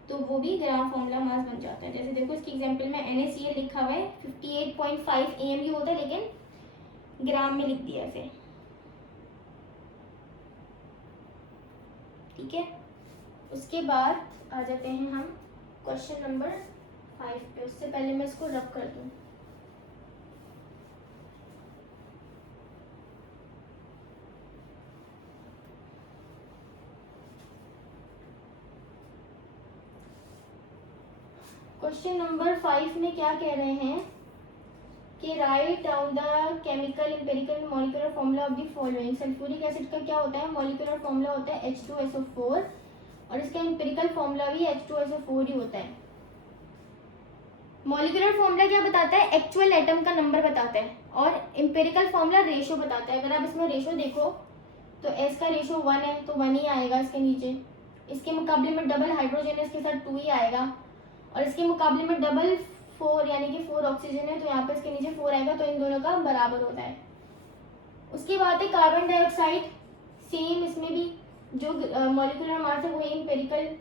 तो वो भी ग्राम फॉर्मूला मास बन जाता है। जैसे देखो इसकी एग्जांपल में NaCl लिखा हुआ है 58.5 AMU होता है, लेकिन ग्राम में लिख दिया इसे, ठीक है। उसके बाद आ जाते हैं हम क्वेश्चन नंबर 5 पे। उससे पहले मैं इसको रब कर दूं। क्वेश्चन नंबर 5 में क्या कह रहे हैं कि write down the chemical empirical molecular formula of the following. Sulphuric acid का क्या होता है, मॉलिक्यूलर फॉर्मूला होता है H2SO4, और इसका एम्पिरिकल फॉर्मूला भी H2SO4 ही होता है। मॉलिक्यूलर फॉर्मूला क्या बताता है, एक्चुअल एटम का नंबर बताता है, और एम्पिरिकल फॉर्मूला रेशो बताता है। अगर आप इसमें रेशो देखो तो S का रेशो 1 है तो 1 ही आएगा इसके नीचे। इसके मुकाबले में डबल हाइड्रोजन है, इसके साथ 2 ही आएगा। और इसके मुकाबले में डबल 4 यानी कि 4 ऑक्सीजन है तो यहाँ पे इसके नीचे 4 आएगा, तो इन दोनों का बराबर होता है। उसके बाद है कार्बन डाइऑक्साइड, सेम इसमें भी जो मॉलिक्यूलर मास है वही एम्पिरिकल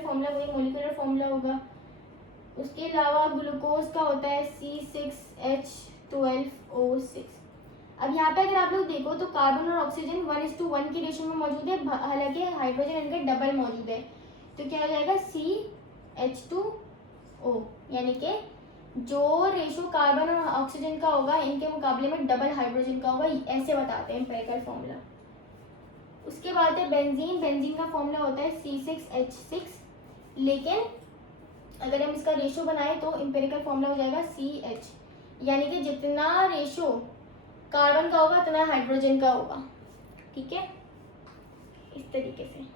फॉर्मूला वही मॉलिक्यूलर फॉर्मूला होगा। उसके अलावा ग्लूकोज का होता है C6H12O6। अब यहाँ पे अगर आप लोग देखो तो कार्बन और ऑक्सीजन 1:1 की रेशो में मौजूद है, हालांकि हाइड्रोजन इनके डबल मौजूद है। तो क्या हो जाएगा CH2O, यानी कि जो रेशो कार्बन और ऑक्सीजन का होगा इनके मुकाबले में डबल हाइड्रोजन का होगा, ऐसे बताते हैं एम्पिरिकल फॉर्मूला। उसके बाद है बेंजीन। बेंजीन का फॉर्मूला होता है C6H6, लेकिन अगर हम इसका रेशो बनाए तो एम्पिरिकल फॉर्मूला हो जाएगा CH, यानी कि जितना रेशो कार्बन का होगा उतना हाइड्रोजन का होगा, ठीक है, इस तरीके से।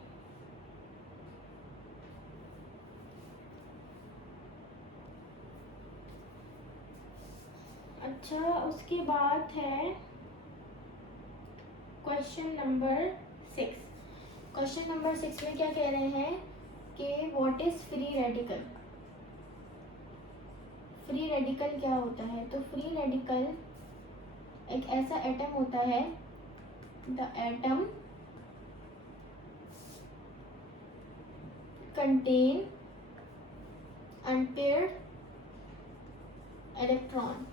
अच्छा, उसके बाद है क्वेश्चन नंबर 6। क्वेश्चन नंबर 6 में क्या कह रहे हैं कि what is free radical. Free radical क्या होता है, तो फ्री रेडिकल एक ऐसा एटम होता है, the atom contain unpaired electron.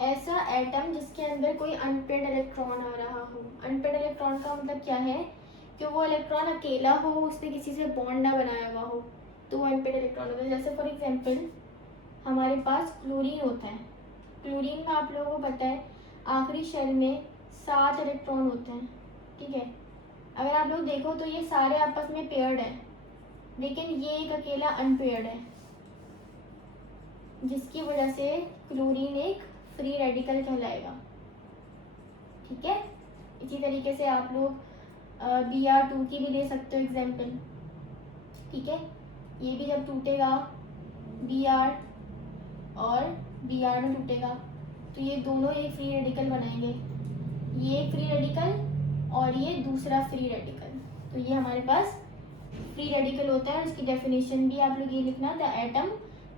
ऐसा एटम जिसके अंदर कोई अनपेयर्ड इलेक्ट्रॉन आ रहा हो। अनपेयर्ड इलेक्ट्रॉन का मतलब क्या है कि वो इलेक्ट्रॉन अकेला हो, उसने किसी से बॉन्ड ना बनाया हुआ हो, तो वो अनपेयर्ड इलेक्ट्रॉन होता है। जैसे फॉर एग्जांपल हमारे पास क्लोरीन होता है। क्लोरीन में आप लोगों को पता है आखिरी शेल में 7 इलेक्ट्रॉन होते हैं, ठीक है। अगर आप लोग देखो तो ये सारे आपस में पेयर्ड हैं, लेकिन ये एक अकेला अनपेयर्ड है, जिसकी वजह से क्लोरीन एक फ्री रेडिकल कहलाएगा। ठीक है, इसी तरीके से आप लोग Br2 की भी ले सकते हो एग्जाम्पल। ठीक है, ये भी जब टूटेगा Br और Br में टूटेगा तो ये दोनों एक फ्री रेडिकल बनाएंगे, ये एक फ्री रेडिकल और ये दूसरा फ्री रेडिकल। तो ये हमारे पास फ्री रेडिकल होता है। उसकी डेफिनेशन भी आप लोग ये लिखना, the atom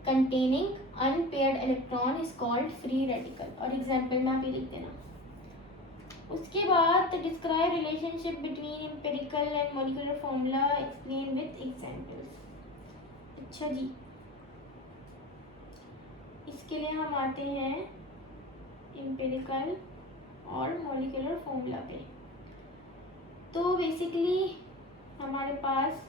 containing unpaired electron is called free radical, और एग्जाम्पल में आप ये लिख देना। उसके बाद describe relationship between empirical and molecular formula, explain with examples. अच्छा जी, इसके लिए हम आते हैं एम्पिरिकल और मॉलिक्यूलर फॉर्मूला पे। तो बेसिकली हमारे पास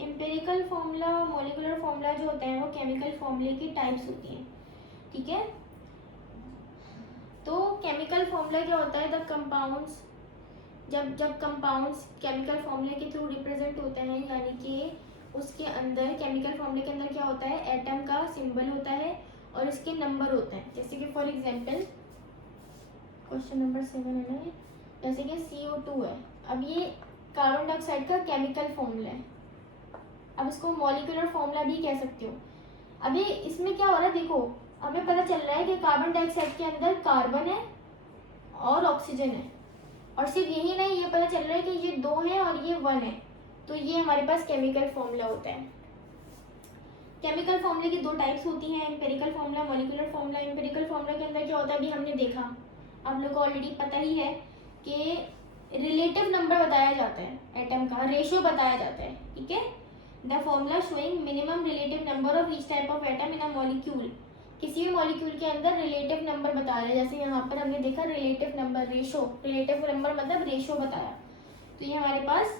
एम्पिरिकल फॉर्मूला, मॉलिक्यूलर फॉर्मूला जो होता है वो केमिकल फॉर्मूले की टाइप्स होती हैं। ठीक है, तो केमिकल फॉर्मूला क्या होता है, द कंपाउंड्स, जब कंपाउंड्स केमिकल फॉर्मूले के थ्रू रिप्रेजेंट होते हैं, यानी कि उसके अंदर केमिकल फॉर्मूले के अंदर क्या होता है, एटम का सिंबल होता है और इसके नंबर होते हैं। जैसे कि फॉर एग्जांपल क्वेश्चन नंबर 7 है ना, जैसे कि CO2 है। अब ये कार्बन डाइऑक्साइड का केमिकल फॉर्मूला है, अब इसको मॉलिक्यूलर फॉर्मूला भी कह सकते हो। अभी इसमें क्या हो रहा है, देखो हमें पता चल रहा है कि कार्बन डाइऑक्साइड के अंदर कार्बन है और ऑक्सीजन है, और सिर्फ यही नहीं, ये पता चल रहा है कि ये 2 है और ये 1 है। तो ये हमारे पास केमिकल फॉर्मूला होता है। केमिकल फॉर्मूले की 2 टाइप्स होती हैं, empirical formula, molecular formula. Empirical formula के अंदर क्या होता है, अभी हमने देखा, आप लोग को ऑलरेडी पता ही है कि रिलेटिव नंबर बताया जाता है, एटम का रेशियो बताया जाता है। ठीक है, the formula showing minimum relative number of each type of atom in a molecule. किसी भी मॉलिक्यूल के अंदर रिलेटिव नंबर बता रहे हैं, जैसे यहाँ पर हमने देखा relative number, ratio, relative number मतलब रेशो बताया। तो ये हमारे पास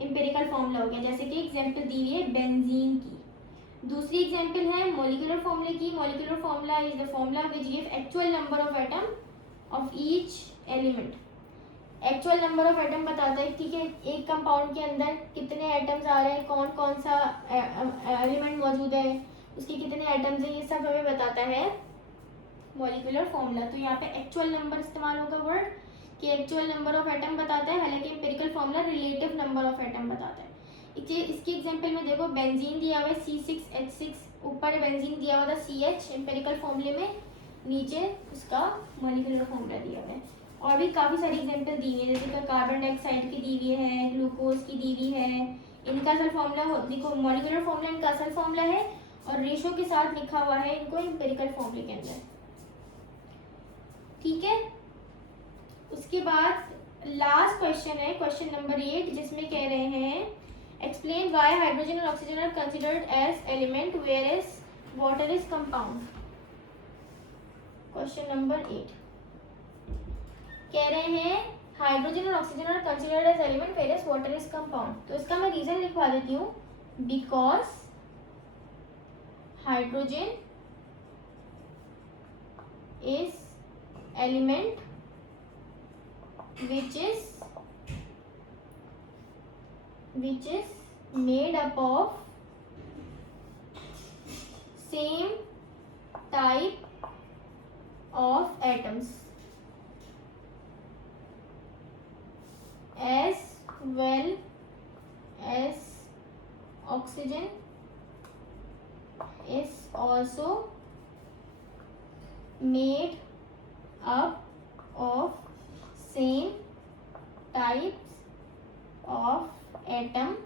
एम्पिरिकल फॉर्मूला हो गया। जैसे कि एग्जांपल दी हुई है बेंजीन की। दूसरी एग्जांपल है मॉलिक्यूलर फॉर्मूले की। Molecular formula is the formula which give actual number of atom of each element. Actual number of atom बताता है, ठीक है, एक कंपाउंड के अंदर कितने एटम्स आ रहे हैं, कौन कौन सा एलिमेंट मौजूद है, उसके कितने एटम्स हैं, ये सब हमें बताता है मॉलिक्यूलर फॉर्मूला। तो यहाँ पे एक्चुअल नंबर इस्तेमाल होगा वर्ड, कि एक्चुअल नंबर ऑफ एटम बताता है, हालांकि empirical formula relative number of atom बताता है। इसकी एग्जांपल में देखो, बेंजीन दिया हुआ है C6H6, ऊपर बेंजीन दिया हुआ था CH एम्पिरिकल फॉर्मूले में, नीचे उसका मॉलिक्यूलर फॉर्मूला दिया हुआ है। और भी काफ़ी सारी एग्जांपल दी हुई है, जैसे कि कार्बन डाइऑक्साइड की दी हुई है, ग्लूकोज की दी हुई है। इनका असल फॉर्मूला देखो, मॉलिक्यूलर फॉर्मूला इनका असल फॉर्मूला है और रेशो के साथ लिखा हुआ है इनको एम्पिरिकल फॉर्मूले के अंदर। ठीक है, उसके बाद लास्ट क्वेश्चन है क्वेश्चन नंबर 8, जिसमें कह रहे हैं एक्सप्लेन व्हाई हाइड्रोजन और oxygen are considered as element whereas water is compound. Question number 8 कह रहे हैं हाइड्रोजन और oxygen are considered as element whereas water is compound. तो इसका मैं रीजन लिखवा देती हूँ, because hydrogen is element which is made up of same type of atoms as well as oxygen is also made up of same types of atom,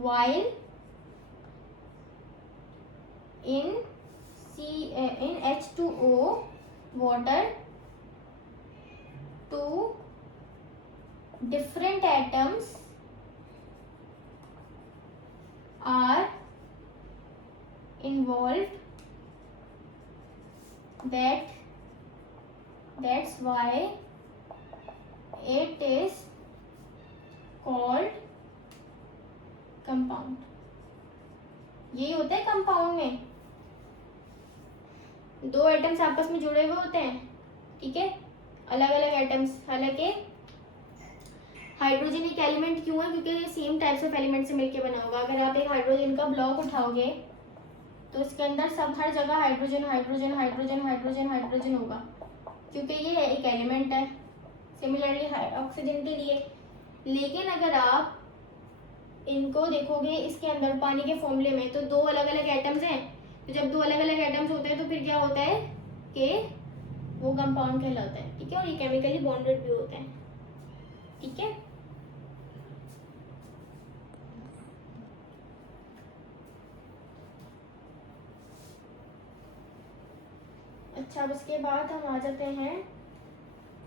while in H2O water, two different atoms are involved. That's why it is called compound. यही होता है compound में, 2 atoms आपस में जुड़े हुए होते हैं। ठीक है, अलग अलग एटम्स। हालांकि हाइड्रोजन एक एलिमेंट क्यों है? क्योंकि ये सेम टाइप्स ऑफ एलिमेंट से मिलकर बना होगा। अगर आप एक हाइड्रोजन का ब्लॉक उठाओगे तो इसके अंदर सब हर जगह hydrogen hydrogen hydrogen hydrogen hydrogen होगा, क्योंकि ये एक एलिमेंट है। सिमिलरली ऑक्सीजन के लिए। लेकिन अगर आप इनको देखोगे इसके अंदर पानी के फॉर्मूले में, तो दो अलग अलग एटम्स हैं। तो जब दो अलग अलग एटम्स होते हैं तो फिर क्या होता है कि वो कंपाउंड कहलाता है। ठीक है, और ये केमिकली बॉन्डेड भी होते हैं। ठीक है, अच्छा अब उसके बाद हम आ जाते हैं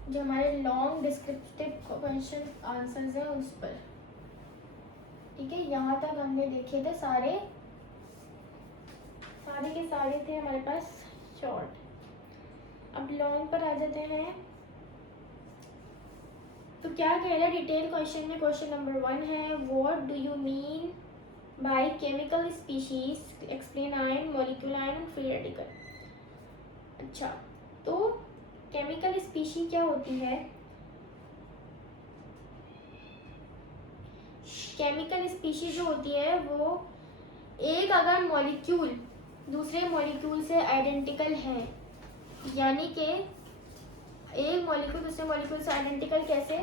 जो हमारे लॉन्ग डिस्क्रिप्टिव क्वेश्चन आंसर्स हैं उस पर। ठीक है, यहाँ तक हमने देखे थे सारे के सारे थे हमारे पास शॉर्ट। अब लॉन्ग पर आ जाते हैं। तो क्या कह रहा है डिटेल क्वेश्चन में? क्वेश्चन नंबर 1 है, what do you mean by chemical species, explain ion, molecule ion and free radical. अच्छा, तो केमिकल स्पीशी क्या होती है? केमिकल स्पीशी जो होती है वो एक अगर मॉलिक्यूल दूसरे मॉलिक्यूल से आइडेंटिकल है, यानी कि एक मॉलिक्यूल दूसरे मॉलिक्यूल से आइडेंटिकल कैसे?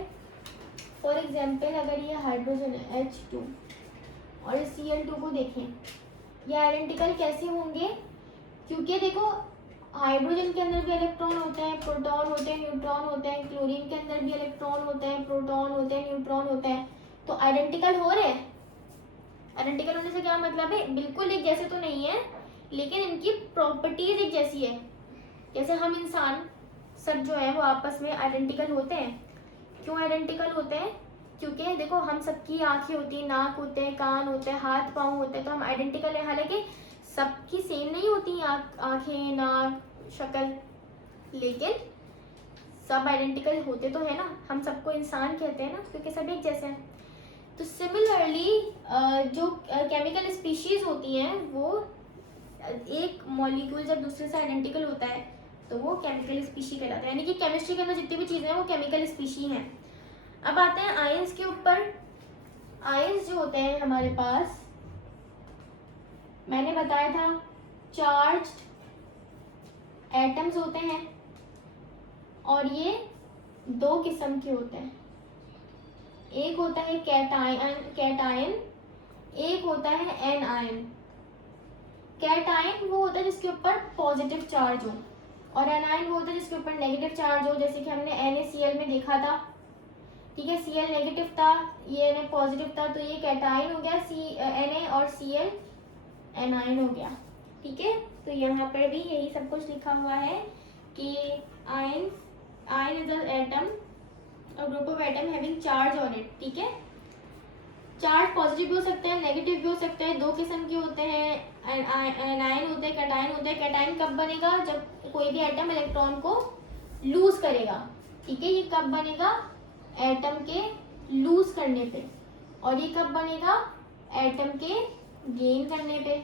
फॉर एग्जांपल अगर ये हाइड्रोजन है H2 और इस Cl2 को देखें, ये आइडेंटिकल कैसे होंगे? क्योंकि देखो हाइड्रोजन के अंदर भी इलेक्ट्रॉन होते हैं, प्रोटॉन होते हैं, न्यूट्रॉन होते हैं। क्लोरीन के अंदर भी इलेक्ट्रॉन होते हैं, प्रोटॉन होते हैं, न्यूट्रॉन होते हैं। तो आइडेंटिकल हो रहे हैं। आइडेंटिकल होने से क्या मतलब है? बिल्कुल एक जैसे तो नहीं है, लेकिन इनकी प्रॉपर्टीज एक जैसी है। जैसे हम इंसान सब जो है वो आपस में आइडेंटिकल होते हैं। क्यों आइडेंटिकल होते हैं? क्योंकि देखो हम सबकी आंखें होती हैं, नाक होते हैं, कान होते हैं, हाथ पाँव होते हैं, तो हम आइडेंटिकल है। हालांकि सबकी सेम नहीं होती आंखें, नाक, शक्ल, लेकिन सब आइडेंटिकल होते तो है ना। हम सबको इंसान कहते हैं ना, क्योंकि सब एक जैसे हैं। तो सिमिलरली जो केमिकल स्पीशीज होती हैं वो एक मॉलिक्यूल जब दूसरे से आइडेंटिकल होता है तो वो केमिकल स्पीशी कहलाता है। यानी कि केमिस्ट्री के अंदर जितनी भी चीज़ें हैं वो केमिकल स्पीशी हैं। अब आते हैं आयंस के ऊपर। आयंस जो होते हैं हमारे पास, मैंने बताया था चार्ज्ड एटम्स होते हैं और ये दो किस्म के होते हैं। एक होता है कैटायन, एक होता है एनआयन। कैटायन वो होता है जिसके ऊपर पॉजिटिव चार्ज हो, और एनायन वो होता है जिसके ऊपर नेगेटिव चार्ज हो। जैसे कि हमने NaCl में देखा था। ठीक है, Cl नेगेटिव था, ये Na पॉजिटिव था, तो ये कैटायन हो गया। Na और Cl एनायन हो गया। ठीक है, तो यहाँ पर भी यही सब कुछ लिखा हुआ है कि आयन इज एन एटम, और group of atom having charge on it. ठीक है, चार्ज पॉजिटिव भी हो सकते हैं, नेगेटिव भी हो सकते हैं। दो किस्म के होते हैं, एनायन होते हैं, कैटायन होते हैं। कैटायन कब बनेगा? जब कोई भी एटम इलेक्ट्रॉन को लूज करेगा। ठीक है, ये कब बनेगा? एटम के लूज करने पे। और ये कब बनेगा? एटम के गेन करने पे।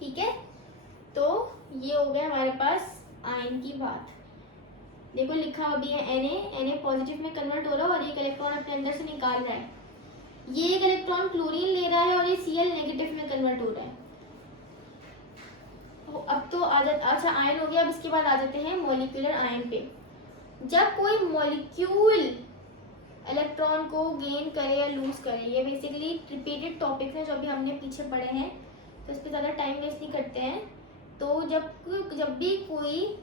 ठीक है, तो ये हो गया हमारे पास आयन की बात। देखो लिखा अभी है Na पॉजिटिव में कन्वर्ट हो रहा है और एक इलेक्ट्रॉन अपने अंदर से निकाल रहा है। ये एक इलेक्ट्रॉन क्लोरीन ले रहा है और ये Cl नेगेटिव में कन्वर्ट हो रहा है। तो अब तो अच्छा आयन हो गया। अब इसके बाद आ जाते हैं मॉलिक्यूलर आयन पे। जब कोई मॉलिक्यूल इलेक्ट्रॉन को गेन करे या लूज करे, ये बेसिकली रिपीटेड टॉपिक्स हैं जो अभी हमने पीछे पढ़े हैं, तो इस पर ज़्यादा टाइम वेस्ट नहीं करते हैं। तो जब भी कोई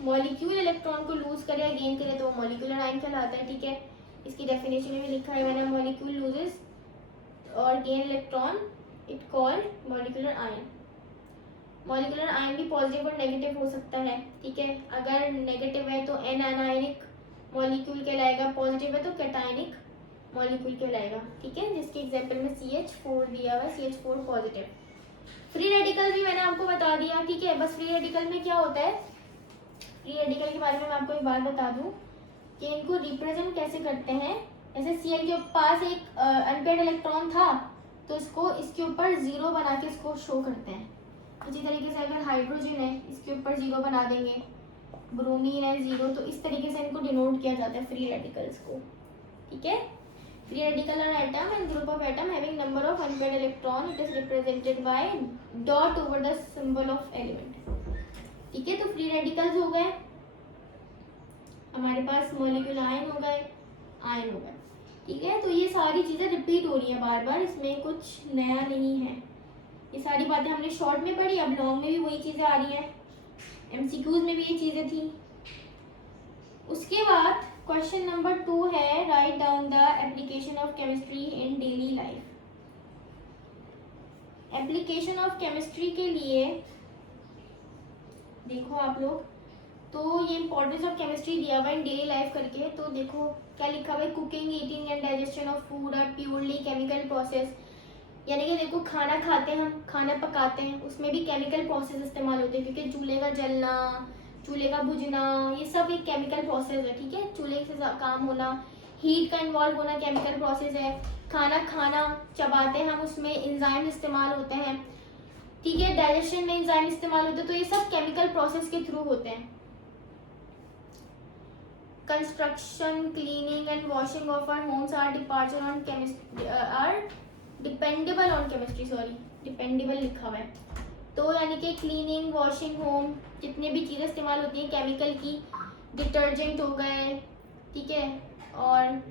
मॉलिक्यूल इलेक्ट्रॉन को लूज करे या गेन करे तो वो मॉलिक्यूलर आयन कहलाता है। ठीक है, इसकी डेफिनेशन में लिखा है मैंने, मॉलिक्यूल लूजेस और gain electron it called molecular ion. Molecular ion भी पॉजिटिव और नेगेटिव हो सकता है। ठीक है, अगर नेगेटिव है तो एनायनिक मॉलिक्यूल कहलाएगा, पॉजिटिव है तो कैटायनिक मॉलिक्यूल कहलाएगा। ठीक है, जिसके एग्जांपल में CH4 दिया हुआ है, CH4 पॉजिटिव। फ्री रेडिकल भी मैंने आपको बता दिया। ठीक है, बस फ्री रेडिकल में क्या होता है, फ्री रेडिकल के बारे में मैं आपको एक बात बता दूं कि इनको रिप्रेजेंट कैसे करते हैं। जैसे Cl के पास एक अनपेयर्ड इलेक्ट्रॉन था तो इसको इसके ऊपर 0 बना के इसको शो करते हैं। इसी तरीके से अगर हाइड्रोजन है इसके ऊपर 0 बना देंगे, ब्रोमीन है 0, तो इस तरीके से इनको डिनोट किया जाता है फ्री रेडिकल्स को। ठीक है। Free radical are atom and group of atom having number of unpaired electron, it is represented by dot over the symbol of element. ठीक है, तो फ्री रेडिकल्स हो गए हमारे पास, मॉलिक्यूल आयन हो गए, आयन हो गए। ठीक है, तो ये सारी चीज़ें रिपीट हो रही हैं बार बार, इसमें कुछ नया नहीं है। ये सारी बातें हमने शॉर्ट में पढ़ी, अब लॉन्ग में भी वही चीज़ें आ रही हैं, एमसीक्यूज में भी ये चीज़ें थी। उसके बाद क्वेश्चन नंबर 2 है, write down the application of chemistry in daily life. Application of chemistry के लिए देखो आप लोग, तो ये इंपॉर्टेंस ऑफ केमिस्ट्री दिया हुआ है इन डेली लाइफ करके। तो देखो क्या लिखा हुआ है, cooking, eating and digestion of food are purely chemical process. यानी कि देखो खाना खाते हैं हम, खाना पकाते हैं, उसमें भी केमिकल प्रोसेस इस्तेमाल होते हैं, क्योंकि चूल्हे का जलना, चूल्हे का बुझना, ये सब एक केमिकल प्रोसेस है। ठीक है, चूल्हे से काम होना, हीट का इन्वॉल्व होना केमिकल प्रोसेस है। खाना खाना, चबाते हैं हम, उसमें एंजाइम इस्तेमाल होते हैं। ठीक है, डाइजेशन में एंजाइम इस्तेमाल होते हैं, तो ये सब केमिकल प्रोसेस के थ्रू होते हैं। Construction, cleaning and washing of our homes are dependable on chemistry, sorry dependable लिखा हुआ है। तो यानी कि क्लीनिंग, वॉशिंग होम, जितने भी चीज़ें इस्तेमाल होती हैं केमिकल की, डिटर्जेंट हो गए, ठीक है, और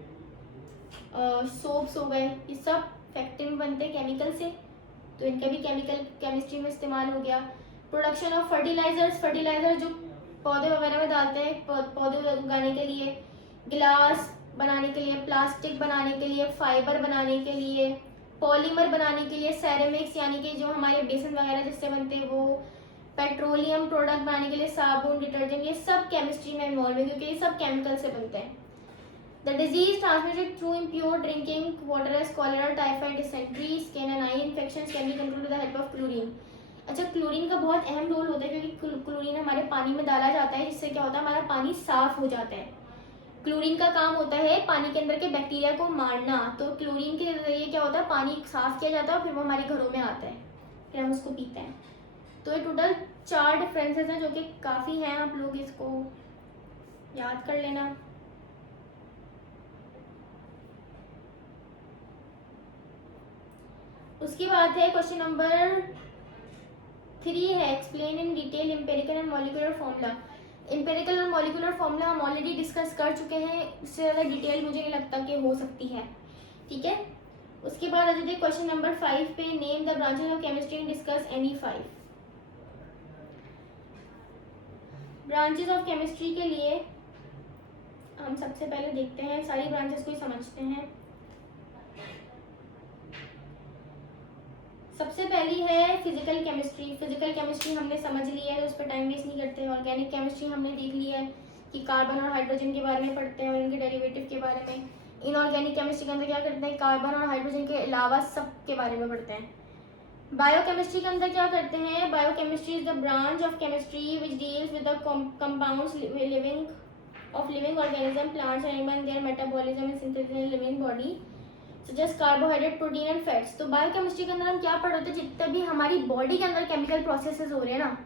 सोप्स हो गए, ये सब फैक्ट्री में बनते हैं केमिकल से, तो इनका भी केमिकल केमिस्ट्री में इस्तेमाल हो गया। प्रोडक्शन ऑफ फर्टिलाइजर्स, फर्टिलाइजर जो पौधे वगैरह में डालते हैं पौधे उगाने के लिए, गिलास बनाने के लिए, प्लास्टिक बनाने के लिए, फाइबर बनाने के लिए, पॉलीमर बनाने के लिए, सेरेमिक्स यानी कि जो हमारे बेसन वगैरह जिससे बनते हैं वो, पेट्रोलियम प्रोडक्ट बनाने के लिए साबुन, डिटर्जेंट, ये सब केमिस्ट्री में इन्वॉल्व है, क्योंकि ये सब केमिकल से बनते हैं। The disease transmitted through impure drinking water as cholera, typhoid, dysentery, skin and eye infections can be controlled with the help of chlorine. अच्छा, क्लोरीन का बहुत अहम रोल होता है, क्योंकि क्लोरीन हमारे पानी में डाला जाता है, जिससे क्या होता है हमारा पानी साफ हो जाता है। क्लोरीन का काम होता है पानी के अंदर के बैक्टीरिया को मारना, तो क्लोरीन के जरिए क्या होता है पानी साफ किया जाता है और फिर वो हमारे घरों में आता है, फिर हम उसको पीते हैं। तो ये टोटल 4 डिफरेंसेस हैं, जो कि काफ़ी हैं, आप लोग इसको याद कर लेना। उसके बाद है क्वेश्चन नंबर 3 है, explain in detail empirical and molecular formula. Empirical और मॉलिक्यूलर फॉर्मूला हम ऑलरेडी डिस्कस कर चुके हैं, इससे ज़्यादा डिटेल मुझे नहीं लगता कि हो सकती है। ठीक है, उसके बाद आ जाते हैं क्वेश्चन नंबर 5 पे, name the branches of chemistry and discuss any 5 branches of chemistry. के लिए हम सबसे पहले देखते हैं, सारी ब्रांचेस को ही समझते हैं। सबसे पहली है फिजिकल केमिस्ट्री। फिजिकल केमिस्ट्री हमने समझ लिया है, तो उस पर टाइम वेस्ट नहीं करते हैं। ऑर्गेनिक केमिस्ट्री हमने देख लिया है कि कार्बन और हाइड्रोजन के बारे में पढ़ते हैं और इनके डेरिवेटिव के बारे में। इनऑर्गेनिक केमिस्ट्री के अंदर क्या करते हैं, कार्बन और हाइड्रोजन के अलावा सब के बारे में पढ़ते हैं। बायोकेमिस्ट्री के अंदर क्या करते हैं, biochemistry is the branch of chemistry which deals with the compounds living organism, plants and animal, their metabolism and synthesis in living body just carbohydrate, protein and fats. तो बायोकेमिस्ट्री के अंदर हम क्या पढ़ रहे थे, जितने भी हमारी बॉडी के अंदर केमिकल प्रोसेसेस हो रहे हैं ना,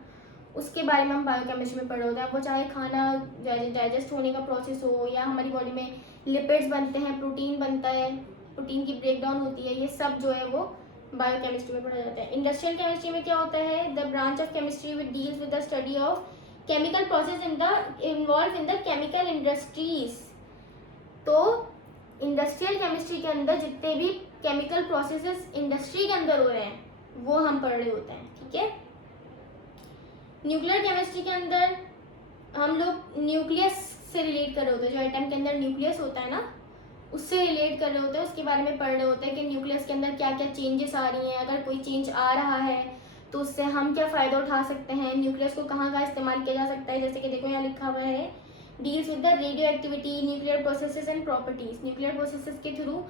उसके बारे में हम बायोकेमिस्ट्री में पढ़ रहे होते हैं। वो चाहे खाना डाइजेस्ट होने का प्रोसेस हो, या हमारी बॉडी में लिपिड्स बनते हैं, प्रोटीन बनता है, प्रोटीन की ब्रेकडाउन होती है, ये सब जो है वो बायोकेमिस्ट्री में पढ़ा जाता है। इंडस्ट्रियल केमिस्ट्री में क्या होता है, the branch of chemistry which deals with the study of chemical process involve in the chemical industries. तो इंडस्ट्रियल केमिस्ट्री के अंदर जितने भी केमिकल प्रोसेसेस इंडस्ट्री के अंदर हो रहे हैं वो हम पढ़ रहे होते हैं। ठीक है, न्यूक्लियर केमिस्ट्री के अंदर हम लोग न्यूक्लियस से रिलेट कर रहे होते हैं, जो एटम के अंदर न्यूक्लियस होता है ना, उससे रिलेट कर रहे होते हैं, उसके बारे में पढ़ रहे होते हैं कि न्यूक्लियस के अंदर क्या क्या चेंजेस आ रही हैं, अगर कोई चेंज आ रहा है तो उससे हम क्या फ़ायदा उठा सकते हैं, न्यूक्लियस को कहाँ कहाँ इस्तेमाल किया जा सकता है। जैसे कि देखो यहाँ लिखा हुआ है, deals with the radio activity, nuclear processes and properties. Nuclear processes के थ्रू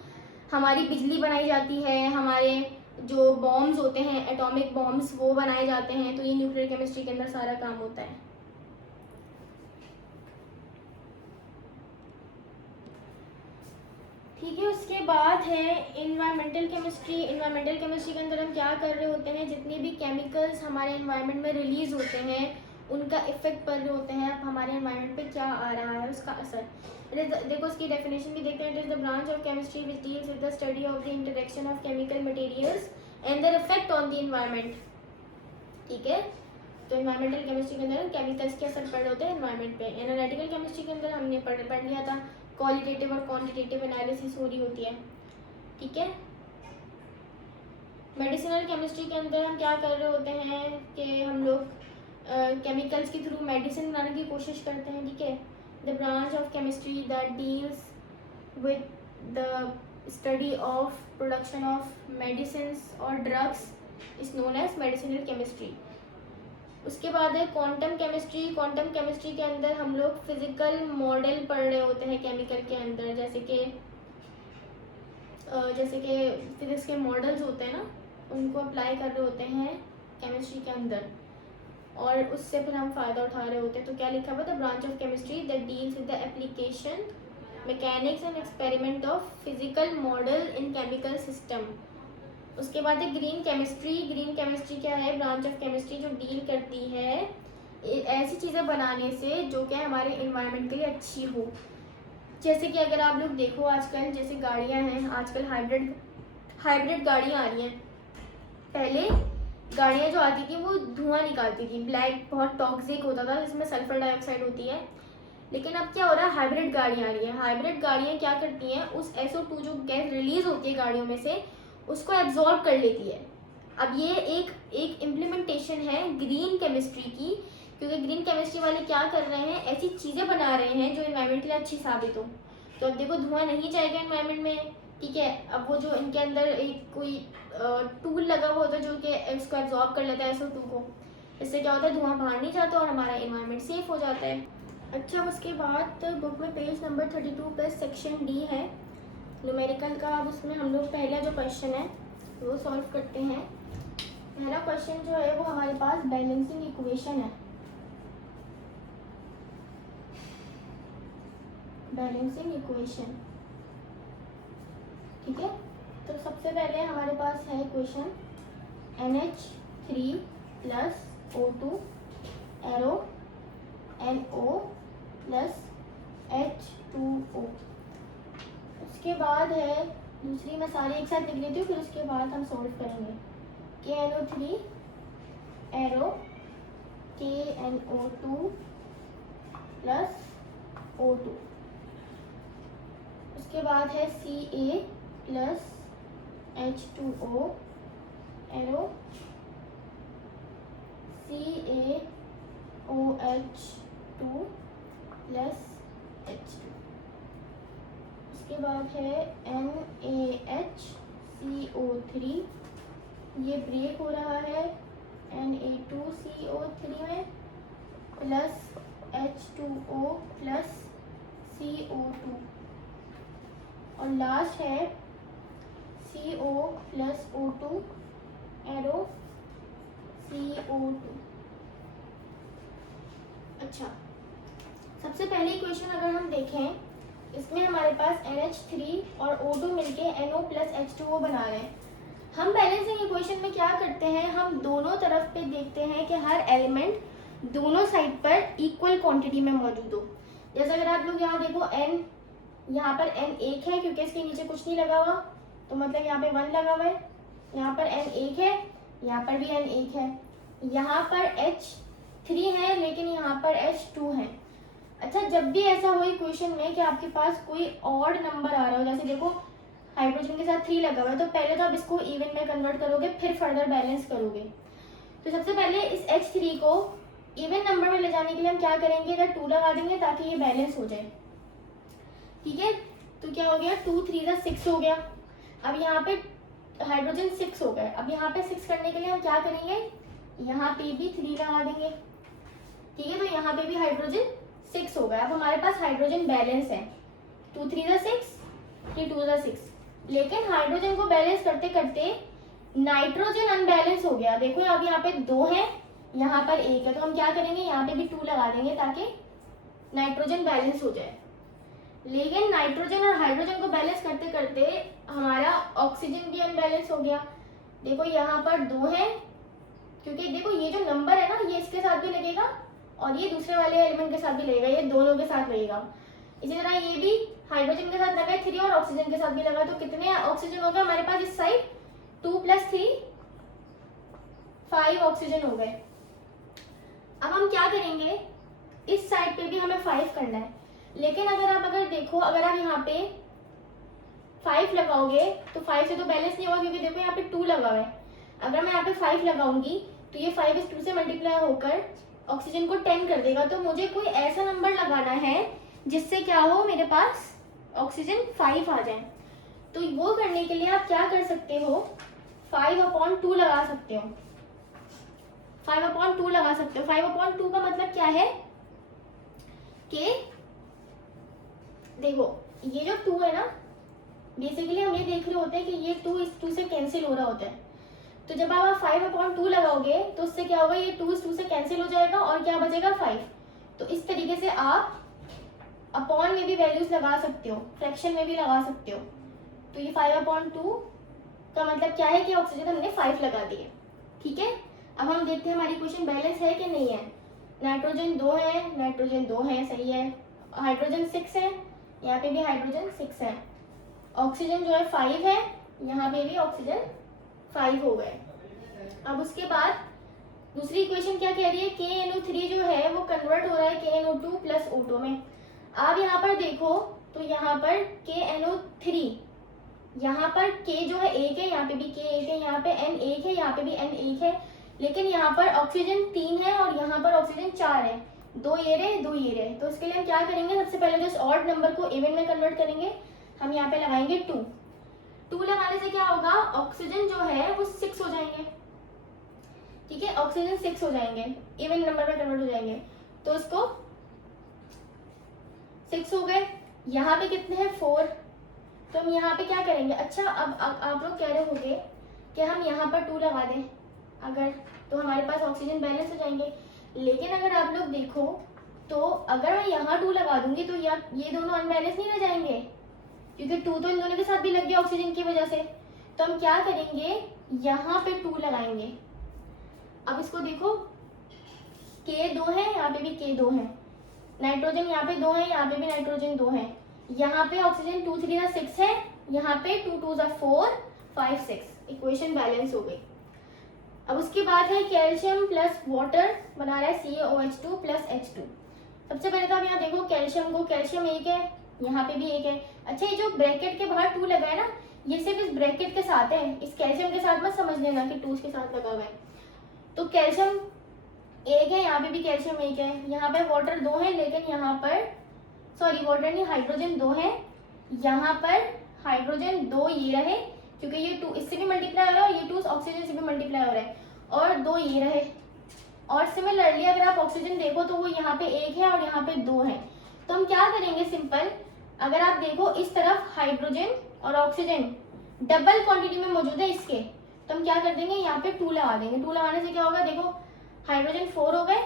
हमारी बिजली बनाई जाती है, हमारे जो बॉम्ब्स होते हैं एटॉमिक बॉम्ब्स वो बनाए जाते हैं, तो ये न्यूक्लियर केमिस्ट्री के अंदर सारा काम होता है। ठीक है, उसके बाद है इन्वायरमेंटल केमिस्ट्री। इन्वायरमेंटल केमिस्ट्री के अंदर हम क्या कर रहे होते हैं, जितने भी केमिकल्स हमारे इन्वायरमेंट में रिलीज होते हैं उनका इफेक्ट पड़ रहे होते हैं, अब हमारे एनवायरनमेंट पे क्या आ रहा है उसका असर। देखो उसकी डेफिनेशन भी देखते हैं। It is the branch of chemistry which deals with the study of the interaction of chemical materials and their effect on the environment. ठीक है, तो एनवायरमेंटल केमिस्ट्री के अंदर केमिकल्स के असर पड़ रहे होते हैं एनवायरनमेंट पे। एनालिटिकल केमिस्ट्री के अंदर हमने पढ़ लिया था, क्वालिटेटिव और क्वांटिटेटिव एनालिसिस हो रही होती है। ठीक है, मेडिसिनल केमिस्ट्री के अंदर हम क्या कर रहे होते हैं कि हम लोग केमिकल्स के थ्रू मेडिसिन बनाने की कोशिश करते हैं। ठीक है, the branch of chemistry that deals with the study of production of medicines और drugs is known as medicinal chemistry. उसके बाद है क्वांटम केमिस्ट्री। क्वांटम केमिस्ट्री के अंदर हम लोग फिजिकल मॉडल पढ़ रहे होते हैं केमिकल के अंदर, जैसे कि फिजिक्स के मॉडल्स होते हैं ना, उनको अप्लाई कर रहे होते हैं केमिस्ट्री के अंदर, और उससे फिर हम फ़ायदा उठा रहे होते हैं। तो क्या लिखा हुआ the branch of chemistry that deals with the application mechanics and experiment of physical model in chemical system. उसके बाद है ग्रीन केमिस्ट्री। ग्रीन केमिस्ट्री क्या है? ब्रांच ऑफ केमिस्ट्री जो डील करती है ऐसी चीज़ें बनाने से जो कि हमारे इन्वायरमेंट के लिए अच्छी हो। जैसे कि अगर आप लोग देखो आजकल जैसे गाड़ियां हैं, आजकल हाइब्रिड गाड़ियां आ रही हैं। पहले गाड़ियां जो आती थी वो धुआं निकालती थी, ब्लैक बहुत टॉक्सिक होता था जिसमें सल्फर डाइऑक्साइड होती है। लेकिन अब क्या हो रहा है, हाइब्रिड गाड़ियां आ रही हैं। हाइब्रिड गाड़ियां क्या करती हैं, उस SO2 जो गैस रिलीज होती है गाड़ियों में से उसको एब्जॉर्ब कर लेती है। अब ये एक इम्प्लीमेंटेशन है ग्रीन केमिस्ट्री की, क्योंकि ग्रीन केमिस्ट्री वाले क्या कर रहे हैं, ऐसी चीज़ें बना रहे हैं जो एनवायरनमेंट के लिए अच्छी साबित हो। तो अब देखो धुआं नहीं जाएगा एनवायरनमेंट में। ठीक है, अब वो जो इनके अंदर एक कोई टूल लगा हुआ होता है जो कि इसको एब्जॉर्ब कर लेता है SO2 को। इससे क्या होता है, धुआं बाहर नहीं जाता और हमारा एनवायरनमेंट सेफ हो जाता है। अच्छा, उसके बाद बुक में page number 32 plus section D है न्यूमेरिकल का। अब उसमें हम लोग पहला जो क्वेश्चन है वो सॉल्व करते हैं। पहला क्वेश्चन जो है वो हमारे पास बैलेंसिंग इक्वेशन है। बैलेंसिंग इक्वेशन, ठीक है। तो सबसे पहले हमारे पास है equation NH3 plus O2 arrow NO plus H2O। उसके बाद है दूसरी, मैं सारी एक साथ लिख लेती हूँ फिर उसके बाद हम सॉल्व करेंगे। KNO3 arrow KNO2 plus O2। उसके बाद है Ca plus H2O arrow CaOH2 plus H2। उसके बाद है NaHCO3, ये ब्रेक हो रहा है Na2CO3 में प्लस H2O प्लस CO2। और लास्ट है CO plus O2 arrow CO2। अच्छा, सबसे पहले इक्वेशन अगर हम देखें, इसमें हमारे पास NH3 और O2 मिलके NO प्लस H2O बना रहे हैं। हम बैलेंसिंग इक्वेशन में क्या करते हैं, हम दोनों तरफ पे देखते हैं कि हर एलिमेंट दोनों साइड पर इक्वल क्वांटिटी में मौजूद हो। जैसे अगर आप लोग यहाँ देखो N, यहाँ पर N 1 है क्योंकि इसके नीचे कुछ नहीं लगा हुआ, तो मतलब यहाँ पे 1 लगा हुआ है। यहाँ पर N 1 है, यहाँ पर भी N 1 है। यहाँ पर H3 है लेकिन यहाँ पर H2 है। अच्छा, जब भी ऐसा हो इक्वेशन में कि आपके पास कोई ऑड नंबर आ रहा हो, जैसे देखो हाइड्रोजन के साथ 3 लगा हुआ है, तो पहले तो आप इसको इवन में कन्वर्ट करोगे फिर फर्दर बैलेंस करोगे। तो सबसे पहले इस H3 को इवन नंबर में ले जाने के लिए हम क्या करेंगे, इधर 2 लगा देंगे ताकि ये बैलेंस हो जाए। ठीक है, तो क्या हो गया, 2 3 6 हो गया। अब यहाँ पे हाइड्रोजन 6 हो गए। अब यहाँ पे 6 करने के लिए हम क्या करेंगे, यहाँ पे भी 3 लगा देंगे। ठीक है, तो यहाँ पे भी हाइड्रोजन 6 हो गया। अब हमारे पास हाइड्रोजन बैलेंस है, 2 3 6 3 2 6। लेकिन हाइड्रोजन को बैलेंस करते करते नाइट्रोजन अनबैलेंस हो गया। देखो अब यहाँ पे 2 है, यहाँ पर 1 है, तो हम क्या करेंगे, यहाँ पे भी 2 लगा देंगे ताकि नाइट्रोजन बैलेंस हो जाए। लेकिन नाइट्रोजन और हाइड्रोजन को बैलेंस करते करते हमारा ऑक्सीजन भी अनबैलेंस हो गया। देखो यहाँ पर 2 है, क्योंकि देखो ये जो नंबर है ना, ये इसके साथ भी लगेगा और ये दूसरे वाले एलिमेंट के साथ भी लगेगा, ये दोनों के साथ लगेगा। इसी तरह ये भी हाइड्रोजन के साथ लगा है 3 और ऑक्सीजन के साथ भी लगा, तो कितने ऑक्सीजन हो गए हमारे पास इस साइड? 2 + 3 5 ऑक्सीजन हो गए। अब हम क्या करेंगे, इस साइड पे भी हमें 5 करना है, लेकिन अगर देखो, अगर आप यहाँ पे 5 लगाओगे तो 5 से तो बैलेंस नहीं होगा, क्योंकि देखो यहाँ पे 2 लगा हुआ है। अगर मैं यहाँ पे 5 लगाऊंगी तो ये 5 इस 2 से मल्टीप्लाई होकर ऑक्सीजन को 10 कर देगा। तो मुझे कोई ऐसा नंबर लगाना है जिससे क्या हो, मेरे पास ऑक्सीजन 5 आ जाए। तो वो करने के लिए आप क्या कर सकते हो, 5/2 लगा सकते हो। 5/2 लगा सकते हो। 5/2 का मतलब क्या है कि देखो ये जो 2 है ना, बेसिकली हम ये देख रहे होते हैं कि ये 2 इस 2 से कैंसिल हो रहा होता है। तो जब आप 5/2 लगाओगे तो उससे क्या होगा, ये 2 इस 2 से कैंसिल हो जाएगा और क्या बचेगा 5। तो इस तरीके से आप अपॉन में भी वैल्यूज लगा सकते हो, फ्रैक्शन में भी लगा सकते हो। तो ये 5/2 का मतलब क्या है कि ऑक्सीजन हमने 5 लगा दिए। ठीक है, अब हम देखते हैं हमारी इक्वेशन बैलेंस है कि नहीं है। नाइट्रोजन 2 है, नाइट्रोजन 2 है, सही है। हाइड्रोजन 6 है, यहाँ पे भी हाइड्रोजन 6 है। ऑक्सीजन जो है 5 है, यहाँ पे भी ऑक्सीजन 5 हो गए। अब उसके बाद दूसरी इक्वेशन क्या कह रही है, KNO3 जो है वो कन्वर्ट हो रहा है KNO2 + O2 में। आप यहाँ पर देखो तो यहाँ पर KNO3, यहाँ पर K जो है 1 है, यहाँ पे भी K 1 है, यहाँ पे N 1 है, यहाँ पे भी N 1 है, लेकिन यहाँ पर ऑक्सीजन 3 है और यहाँ पर ऑक्सीजन 4 है। 2 ये रहे, 2 ये रहे। तो उसके लिए हम क्या करेंगे, सबसे पहले जो ऑड नंबर को इवन में कन्वर्ट करेंगे। हम यहाँ पे लगाएंगे 2 लगाने से क्या होगा, ऑक्सीजन जो है वो 6 हो जाएंगे। ठीक है, ऑक्सीजन 6 हो जाएंगे, इवन नंबर में कन्वर्ट हो जाएंगे। तो उसको 6 हो गए। यहाँ पे कितने हैं, 4। तो हम यहाँ पे क्या करेंगे, अच्छा अब आप लोग कह रहे होंगे कि हम यहाँ पर 2 लगा दें अगर, तो हमारे पास ऑक्सीजन बैलेंस हो जाएंगे। लेकिन अगर आप लोग देखो तो अगर मैं यहाँ 2 लगा दूंगी तो ये दोनों अनबैलेंस नहीं रह जाएंगे, क्योंकि 2 तो इन दोनों के साथ भी लग गया ऑक्सीजन की वजह से। तो हम क्या करेंगे, यहाँ पे 2 लगाएंगे। अब इसको देखो, K2 है, यहाँ पे भी K2 है, नाइट्रोजन यहाँ पे 2 है, यहाँ पे भी नाइट्रोजन 2 है, यहाँ पे ऑक्सीजन 2 3 6 है, यहाँ पे 2 2 4 5 6। इक्वेशन बैलेंस हो गई। अब उसके बाद है कैल्शियम प्लस वाटर बना रहा है CaOH2 + H2। सबसे पहले तो आप यहाँ देखो कैल्शियम को, कैल्शियम 1 है, यहाँ पे भी 1 है। अच्छा, ये जो ब्रैकेट के बाहर 2 लगा है ना, ये सिर्फ इस ब्रैकेट के साथ है, इस कैल्शियम के साथ मत समझ लेना कि 2 के साथ लगा हुआ है। तो कैल्शियम 1 है, यहाँ पे भी कैल्शियम 1 है, यहाँ पे वाटर 2 है, लेकिन यहाँ पर सॉरी वाटर नहीं, हाइड्रोजन 2 है, यहाँ पर हाइड्रोजन 2 ये रहे, क्योंकि ये 2 इससे भी मल्टीप्लाई हो रहा है और ये 2 ऑक्सीजन से भी मल्टीप्लाई हो रहा है, और 2 ये रहे। और सिमिलरली अगर आप ऑक्सीजन देखो तो वो यहाँ पे 1 है और यहाँ पे 2 है। तो हम क्या करेंगे, सिंपल, अगर आप देखो इस तरफ हाइड्रोजन और ऑक्सीजन डबल क्वांटिटी में मौजूद है इसके, तो हम क्या कर देंगे, यहाँ पे 2 लगा देंगे। 2 लगाने से क्या होगा, देखो हाइड्रोजन 4 हो गए,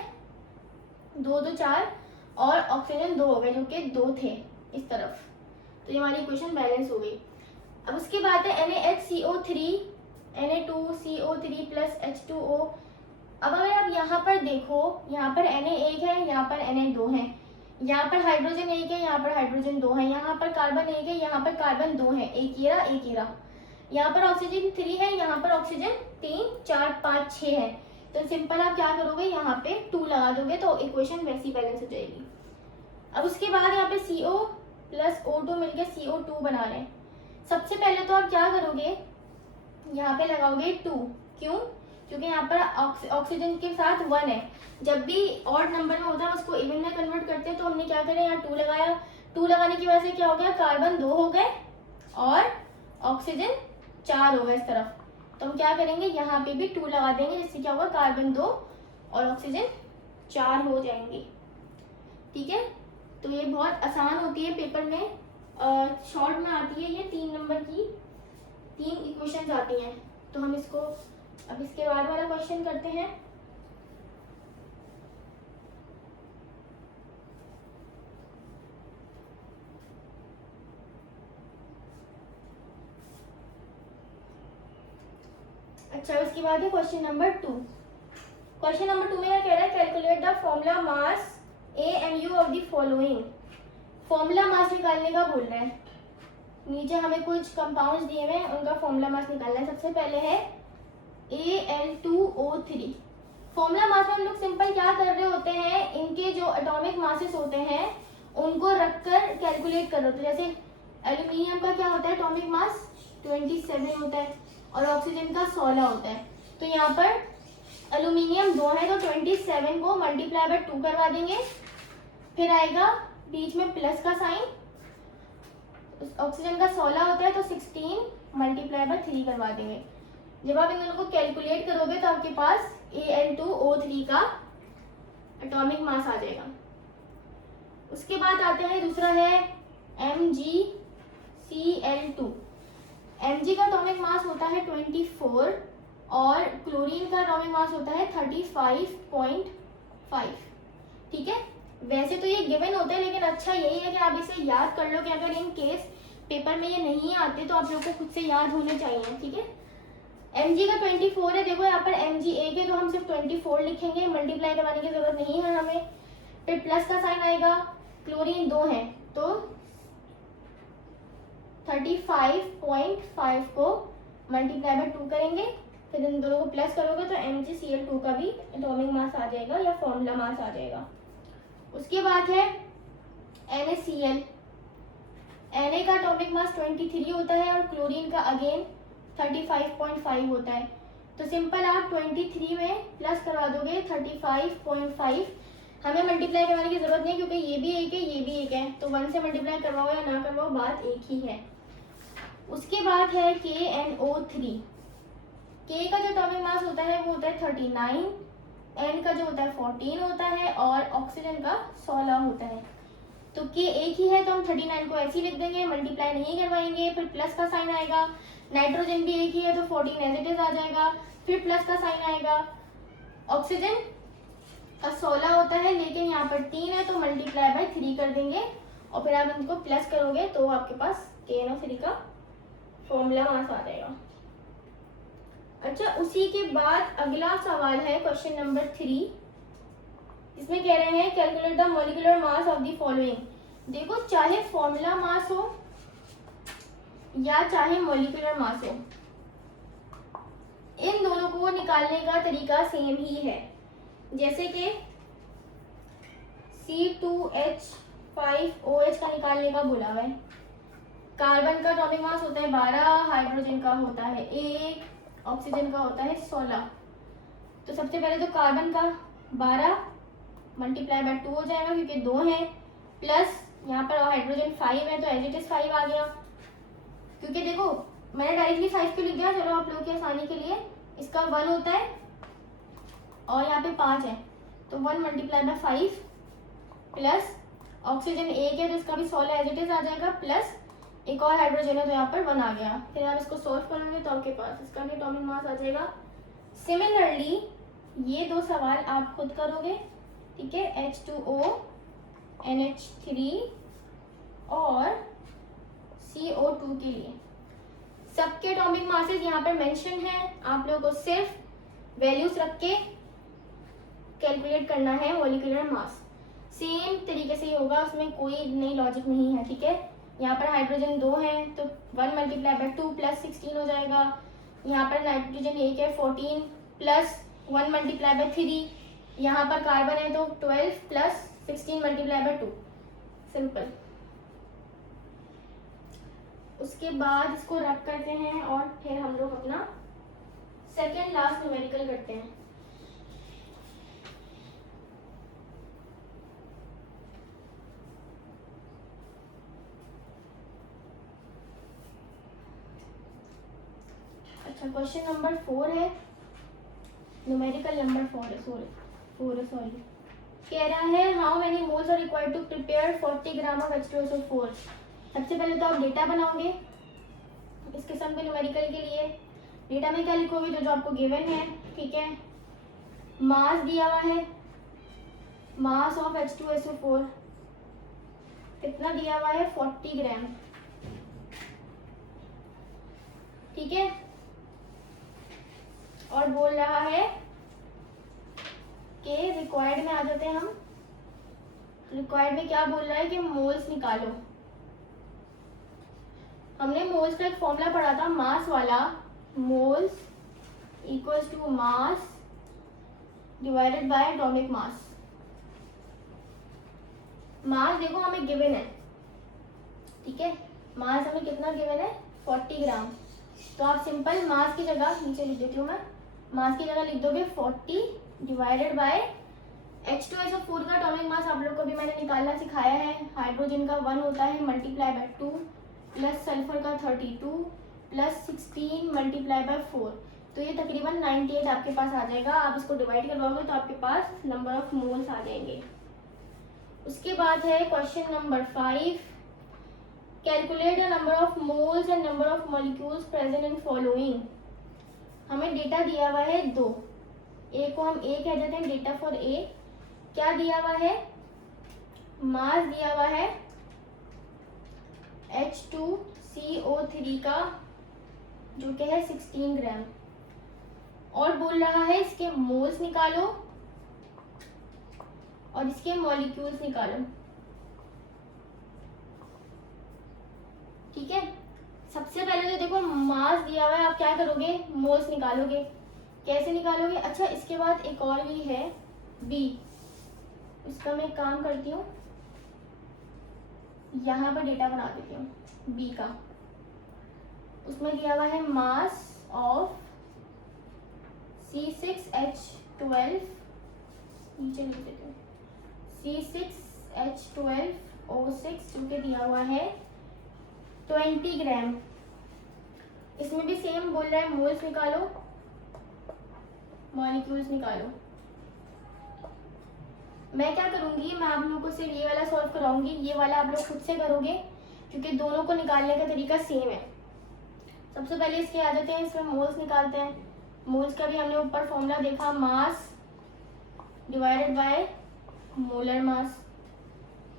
2 2 4, और ऑक्सीजन 2 हो गए जो कि 2 थे इस तरफ। तो ये हमारी इक्वेशन बैलेंस हो गई। अब उसके बाद है NaHCO3 Na2CO3 + H2O। अब अगर आप यहाँ पर देखो, यहाँ पर Na 1 है, यहाँ पर Na 2 है, यहाँ पर हाइड्रोजन 1 है, यहाँ पर हाइड्रोजन 2 है, यहाँ पर कार्बन 1 है, यहाँ पर कार्बन 2 है, एक ये रहा, एक ये रहा। यहाँ पर ऑक्सीजन 3 है, यहाँ पर ऑक्सीजन 3 4 5 6 है। तो सिंपल आप क्या करोगे, यहाँ पे 2 लगा दोगे तो इक्वेशन वैसी बैलेंस हो जाएगी। अब उसके बाद यहाँ पे CO + O2 मिलकर CO2 बना रहे हैं। सबसे पहले तो आप क्या करोगे, यहाँ पे लगाओगे 2। क्यों, क्योंकि यहाँ पर ऑक्सीजन के साथ 1 है। जब भी ऑड नंबर में होता है उसको इवन में कन्वर्ट करते हैं, तो हमने क्या करें, यहाँ 2 लगाया। 2 लगाने की वजह से क्या हो गया, कार्बन 2 हो गए और ऑक्सीजन 4 हो गए इस तरफ। तो हम क्या करेंगे, यहाँ पे भी 2 लगा देंगे, जिससे क्या होगा, कार्बन 2 और ऑक्सीजन 4 हो जाएंगे। ठीक है, तो ये बहुत आसान होती है, पेपर में शॉर्ट में आती है, ये 3 नंबर की 3 इक्वेशंस आती हैं। तो हम इसको अब इसके बाद वाला क्वेश्चन करते हैं। अच्छा, उसके बाद है क्वेश्चन नंबर 2। क्वेश्चन नंबर 2 में क्या कह रहा है, calculate the formula mass AMU of the following. Formula mass निकालने का बोल रहा है। नीचे हमें कुछ कंपाउंड्स दिए हुए हैं, उनका फॉर्मूला मास निकालना है। सबसे पहले है Al2O3। फॉर्मूला मास में हम लोग सिंपल क्या कर रहे होते हैं, इनके जो एटॉमिक मासेस होते हैं उनको रखकर कैलकुलेट कर रहे होते हैं। जैसे एल्यूमिनियम का क्या होता है एटॉमिक मास 27 होता है और ऑक्सीजन का 16 होता है। तो यहाँ पर एल्यूमिनियम 2 है तो 27 को मल्टीप्लाई बाय 2 करवा देंगे, फिर आएगा बीच में प्लस का साइन। ऑक्सीजन का 16 होता है तो 16 मल्टीप्लाई बाय 3 करवा देंगे। जब आप इन दोनों को कैलकुलेट करोगे तो आपके पास Al2O3 का एटॉमिक मास आ जाएगा। उसके बाद आते हैं, दूसरा है MgCl2। Mg का एटॉमिक मास होता है 24 और क्लोरीन का एटॉमिक मास होता है 35.5। ठीक है, वैसे तो ये गिवन होते हैं लेकिन अच्छा यही है कि आप इसे याद कर लो कि अगर इन केस पेपर में ये नहीं आते तो आप लोग को खुद से याद होने चाहिए। ठीक है, Mg का 24 है, देखो यहाँ पर Mg एक है तो हम सिर्फ 24 लिखेंगे, मल्टीप्लाई करवाने की जरूरत नहीं है हमें। फिर प्लस का साइन आएगा, क्लोरीन 2 है तो 35.5 को मल्टीप्लाई बाय 2 करेंगे, फिर इन दोनों को प्लस करोगे तो MgCl2 का भी एटॉमिक मास आ जाएगा या फॉर्मूला मास आ जाएगा। उसके बाद है NaCl। Na का एटॉमिक मास 23 होता है और क्लोरीन का अगेन 35.5 होता है। तो सिंपल आप 23 में प्लस करवा दोगे 35.5। हमें मल्टीप्लाई करवाने की जरूरत नहीं क्योंकि ये भी एक है ये भी एक है, तो 1 से मल्टीप्लाई करवाओ या ना करवाओ बात एक ही है। उसके बाद है KNO3। K का जो एटॉमिक मास होता है वो होता है 39, N का जो होता है 14 होता है और ऑक्सीजन का 16 होता है। तो K एक ही है तो हम 39 को ऐसे ही लिख देंगे, मल्टीप्लाई नहीं करवाएंगे। फिर प्लस का साइन आएगा, नाइट्रोजन भी एक ही है तो 14 एज इट इज आ जाएगा, फिर प्लस का साइन आएगा। ऑक्सीजन का 16 होता है लेकिन यहाँ पर 3 है तो मल्टीप्लाई बाय 3 कर देंगे और फिर आप इनको प्लस करोगे तो आपके पास KNO3 का फॉर्मूला मास आ जाएगा। अच्छा, उसी के बाद अगला सवाल है क्वेश्चन नंबर 3, इसमें कह रहे हैं calculate the molecular mass of the following. देखो, चाहे फॉर्मूला मास हो या चाहे मॉलिक्यूलर मास हो, इन दोनों को निकालने का तरीका सेम ही है। जैसे कि C2H5OH का निकालने का बोला हुआ है। कार्बन का एटॉमिक मास होता है 12, हाइड्रोजन का होता है 1, ऑक्सीजन का होता है 16। तो सबसे पहले तो कार्बन का 12 मल्टीप्लाई बाय 2 हो जाएगा क्योंकि 2 है, प्लस यहाँ पर हाइड्रोजन 5 है तो एज इट इज 5 आ गया। क्योंकि देखो मैंने डायरेक्टली 5 क्यों लिख दिया, चलो आप लोगों की आसानी के लिए, इसका 1 होता है और यहाँ पे 5 है तो 1 मल्टीप्लाई बाय 5 प्लस ऑक्सीजन 1 है तो इसका भी 16 एज इट इज आ जाएगा, प्लस एक और हाइड्रोजन है तो यहाँ पर 1 आ गया। फिर आप इसको सॉल्व करोगे तो आपके पास इसका भी एटॉमिक मास आ जाएगा। सिमिलरली ये दो सवाल आप खुद करोगे। ठीक है, H2O NH3 और CO2 के लिए सबके एटॉमिक मासेस यहाँ पर मेंशन है, आप लोगों को सिर्फ वैल्यूज रख के कैलकुलेट करना है मॉलिक्यूलर मास। सेम तरीके से ही होगा, उसमें कोई नई लॉजिक नहीं है। ठीक है, यहाँ पर हाइड्रोजन 2 है तो 1 मल्टीप्लाई बाय 2 प्लस 16 हो जाएगा। यहाँ पर नाइट्रोजन 1 है 14 प्लस 1 मल्टीप्लाई बाय 3, यहाँ पर कार्बन है तो 12 प्लस 16 मल्टीप्लाई बाय 2, सिंपल। उसके बाद इसको रब करते हैं और फिर हम लोग अपना सेकेंड लास्ट न्यूमेरिकल करते हैं। अच्छा, क्वेश्चन नंबर 4 है, न्यूमेरिकल नंबर 4 है, सॉरी कह रहा है how many moles are required to prepare 40 gram of H2SO4। सबसे पहले तो आप डेटा बनाओगे इस किस्म के न्यूमेरिकल के लिए। डेटा में क्या लिखोगे, जो आपको गिवन है। ठीक है, मास दिया हुआ है, मास ऑफ H2SO4 कितना दिया हुआ है 40 ग्राम। ठीक है, और बोल रहा है के रिक्वायर्ड में आ जाते हैं हम। रिक्वायर्ड में क्या बोल रहा है कि मोल्स निकालो। हमने मोल्स का एक फॉर्मूला पढ़ा था मास वाला, moles equals to mass divided by atomic mass. Mass देखो हमें गिवन है, ठीक है, मास हमें कितना गिवन है 40 ग्राम। तो आप सिंपल मास की जगह नीचे लिख देती हूँ मैं, मास की जगह लिख दोगे 40 डिवाइडेड बाय H2SO4 का एटॉमिक मास आप लोग को भी मैंने निकालना सिखाया है। हाइड्रोजन का 1 होता है मल्टीप्लाई बाय 2 प्लस सल्फर का 32 प्लस 16 मल्टीप्लाई बाय 4। तो ये तकरीबन 98 आपके पास आ जाएगा। आप इसको डिवाइड करवाओगे तो आपके पास नंबर ऑफ मोल्स आ जाएंगे। उसके बाद है question number 5, calculate the number of moles and number of molecules present in following. हमें डेटा दिया हुआ है 2, ए को हम ए कह देते हैं, डेटा फॉर ए। क्या दिया हुआ है, मास दिया हुआ है H2CO3 का जो कि है 16 ग्राम, और बोल रहा है इसके मोल्स निकालो और इसके मॉलिक्यूल्स निकालो। ठीक है, सबसे पहले तो देखो मास दिया हुआ है, आप क्या करोगे, मोल्स निकालोगे। कैसे निकालोगे, अच्छा इसके बाद एक और भी है बी, उसका मैं काम करती हूँ, यहाँ पर डेटा बना देती हूँ बी का। उसमें दिया हुआ है मास ऑफ C6H12, नीचे लिख देती हूँ C6H12O6 जो कि दिया हुआ है 20 ग्राम। इसमें भी सेम बोल रहा है मोल्स निकालो मॉलिक्यूल्स निकालो। मैं क्या करूंगी, मैं आप लोगों को सिर्फ ये वाला सॉल्व कराऊंगी, ये वाला आप लोग खुद से करोगे क्योंकि दोनों को निकालने का तरीका सेम है। सबसे पहले इसके आ जाते हैं, इसमें मोल्स निकालते हैं। मोल्स का भी हमने ऊपर फॉर्मूला देखा, मास डिवाइडेड बाय मोलर मास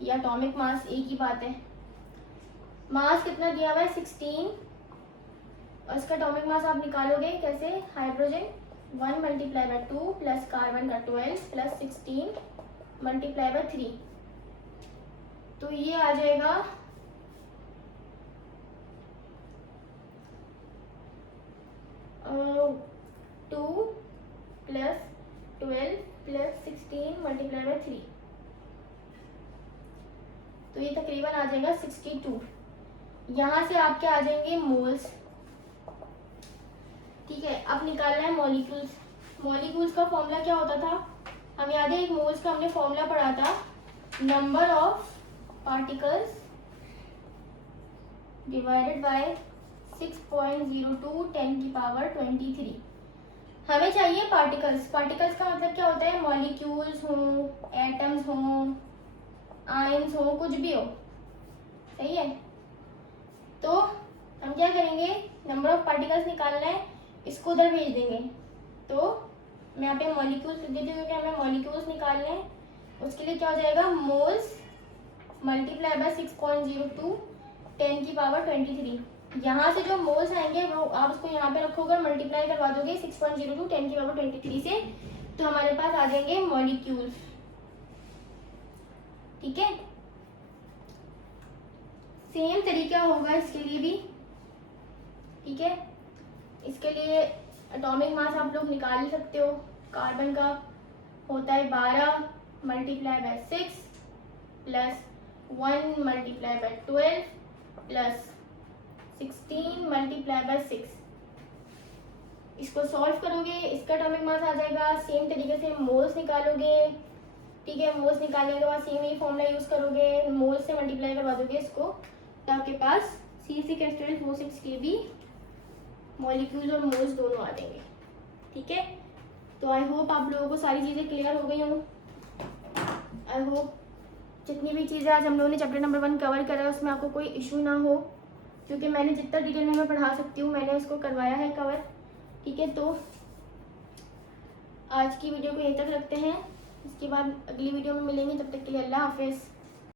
या एटॉमिक मास, एक ही बात है। मास कितना दिया हुआ है 16, और इसका एटॉमिक मास आप निकालोगे कैसे, hydrogen 1 multiply by 2 plus carbon का 12 प्लस 16 मल्टीप्लाई बाय 3, तो ये आ जाएगा 2 प्लस 12 प्लस 16 मल्टीप्लाई बाय 3, तो ये तकरीबन आ जाएगा 62। यहाँ से आपके आ जाएंगे मोल्स। ठीक है, अब निकालना है मॉलिक्यूल्स। मॉलिक्यूल्स का फॉर्मूला क्या होता था, हम याद है एक मोल्स का हमने फॉर्मूला पढ़ा था, number of particles divided by 6.02 10 की पावर 23। हमें चाहिए पार्टिकल्स। पार्टिकल्स का मतलब क्या होता है, मॉलिक्यूल्स हों, एटम्स हों, आयंस हों, कुछ भी हो, सही है। तो हम क्या करेंगे, नंबर ऑफ पार्टिकल्स निकालना है, इसको उधर भेज देंगे। तो मैं यहाँ पे मॉलिक्यूल्स लिख देती हूँ क्योंकि हमें मॉलिक्यूल्स निकालने हैं। उसके लिए क्या हो जाएगा, मोल्स मल्टीप्लाई बाय 6.02 10 की पावर 23। यहाँ से जो मोल्स आएंगे वो आप उसको यहाँ पे रखोगे, मल्टीप्लाई करवा दोगे 6.02 10 की पावर 23 से, तो हमारे पास आ जाएंगे मॉलिक्यूल्स। ठीक है, सेम तरीका होगा इसके लिए भी। ठीक है, इसके लिए एटॉमिक मास आप लोग निकाल सकते हो। कार्बन का होता है 12 multiply by 6 plus 1 multiply by 12 plus 16 multiply by 6। इसको सॉल्व करोगे, इसका एटॉमिक मास आ जाएगा। सेम तरीके से मोल्स निकालोगे। ठीक है, मोल्स निकालने के बाद सेम ही फॉर्मूला यूज करोगे, मोल्स से मल्टीप्लाई करवा दोगे इसको, तो आपके पास C6H12O6 के भी मॉलिक्यूल्स और मोल्स दोनों आ जाएंगे। ठीक है, तो आई होप आप लोगों को सारी चीज़ें क्लियर हो गई हों। आई होप जितनी भी चीज़ें आज हम लोगों ने चैप्टर नंबर 1 कवर करा है उसमें आपको कोई इशू ना हो, क्योंकि मैंने जितना डिटेल में मैं पढ़ा सकती हूँ मैंने उसको करवाया है कवर। ठीक है, तो आज की वीडियो को यहीं तक रखते हैं, इसके बाद अगली वीडियो में मिलेंगे। तब तक के लिए अल्लाह हाफिज़।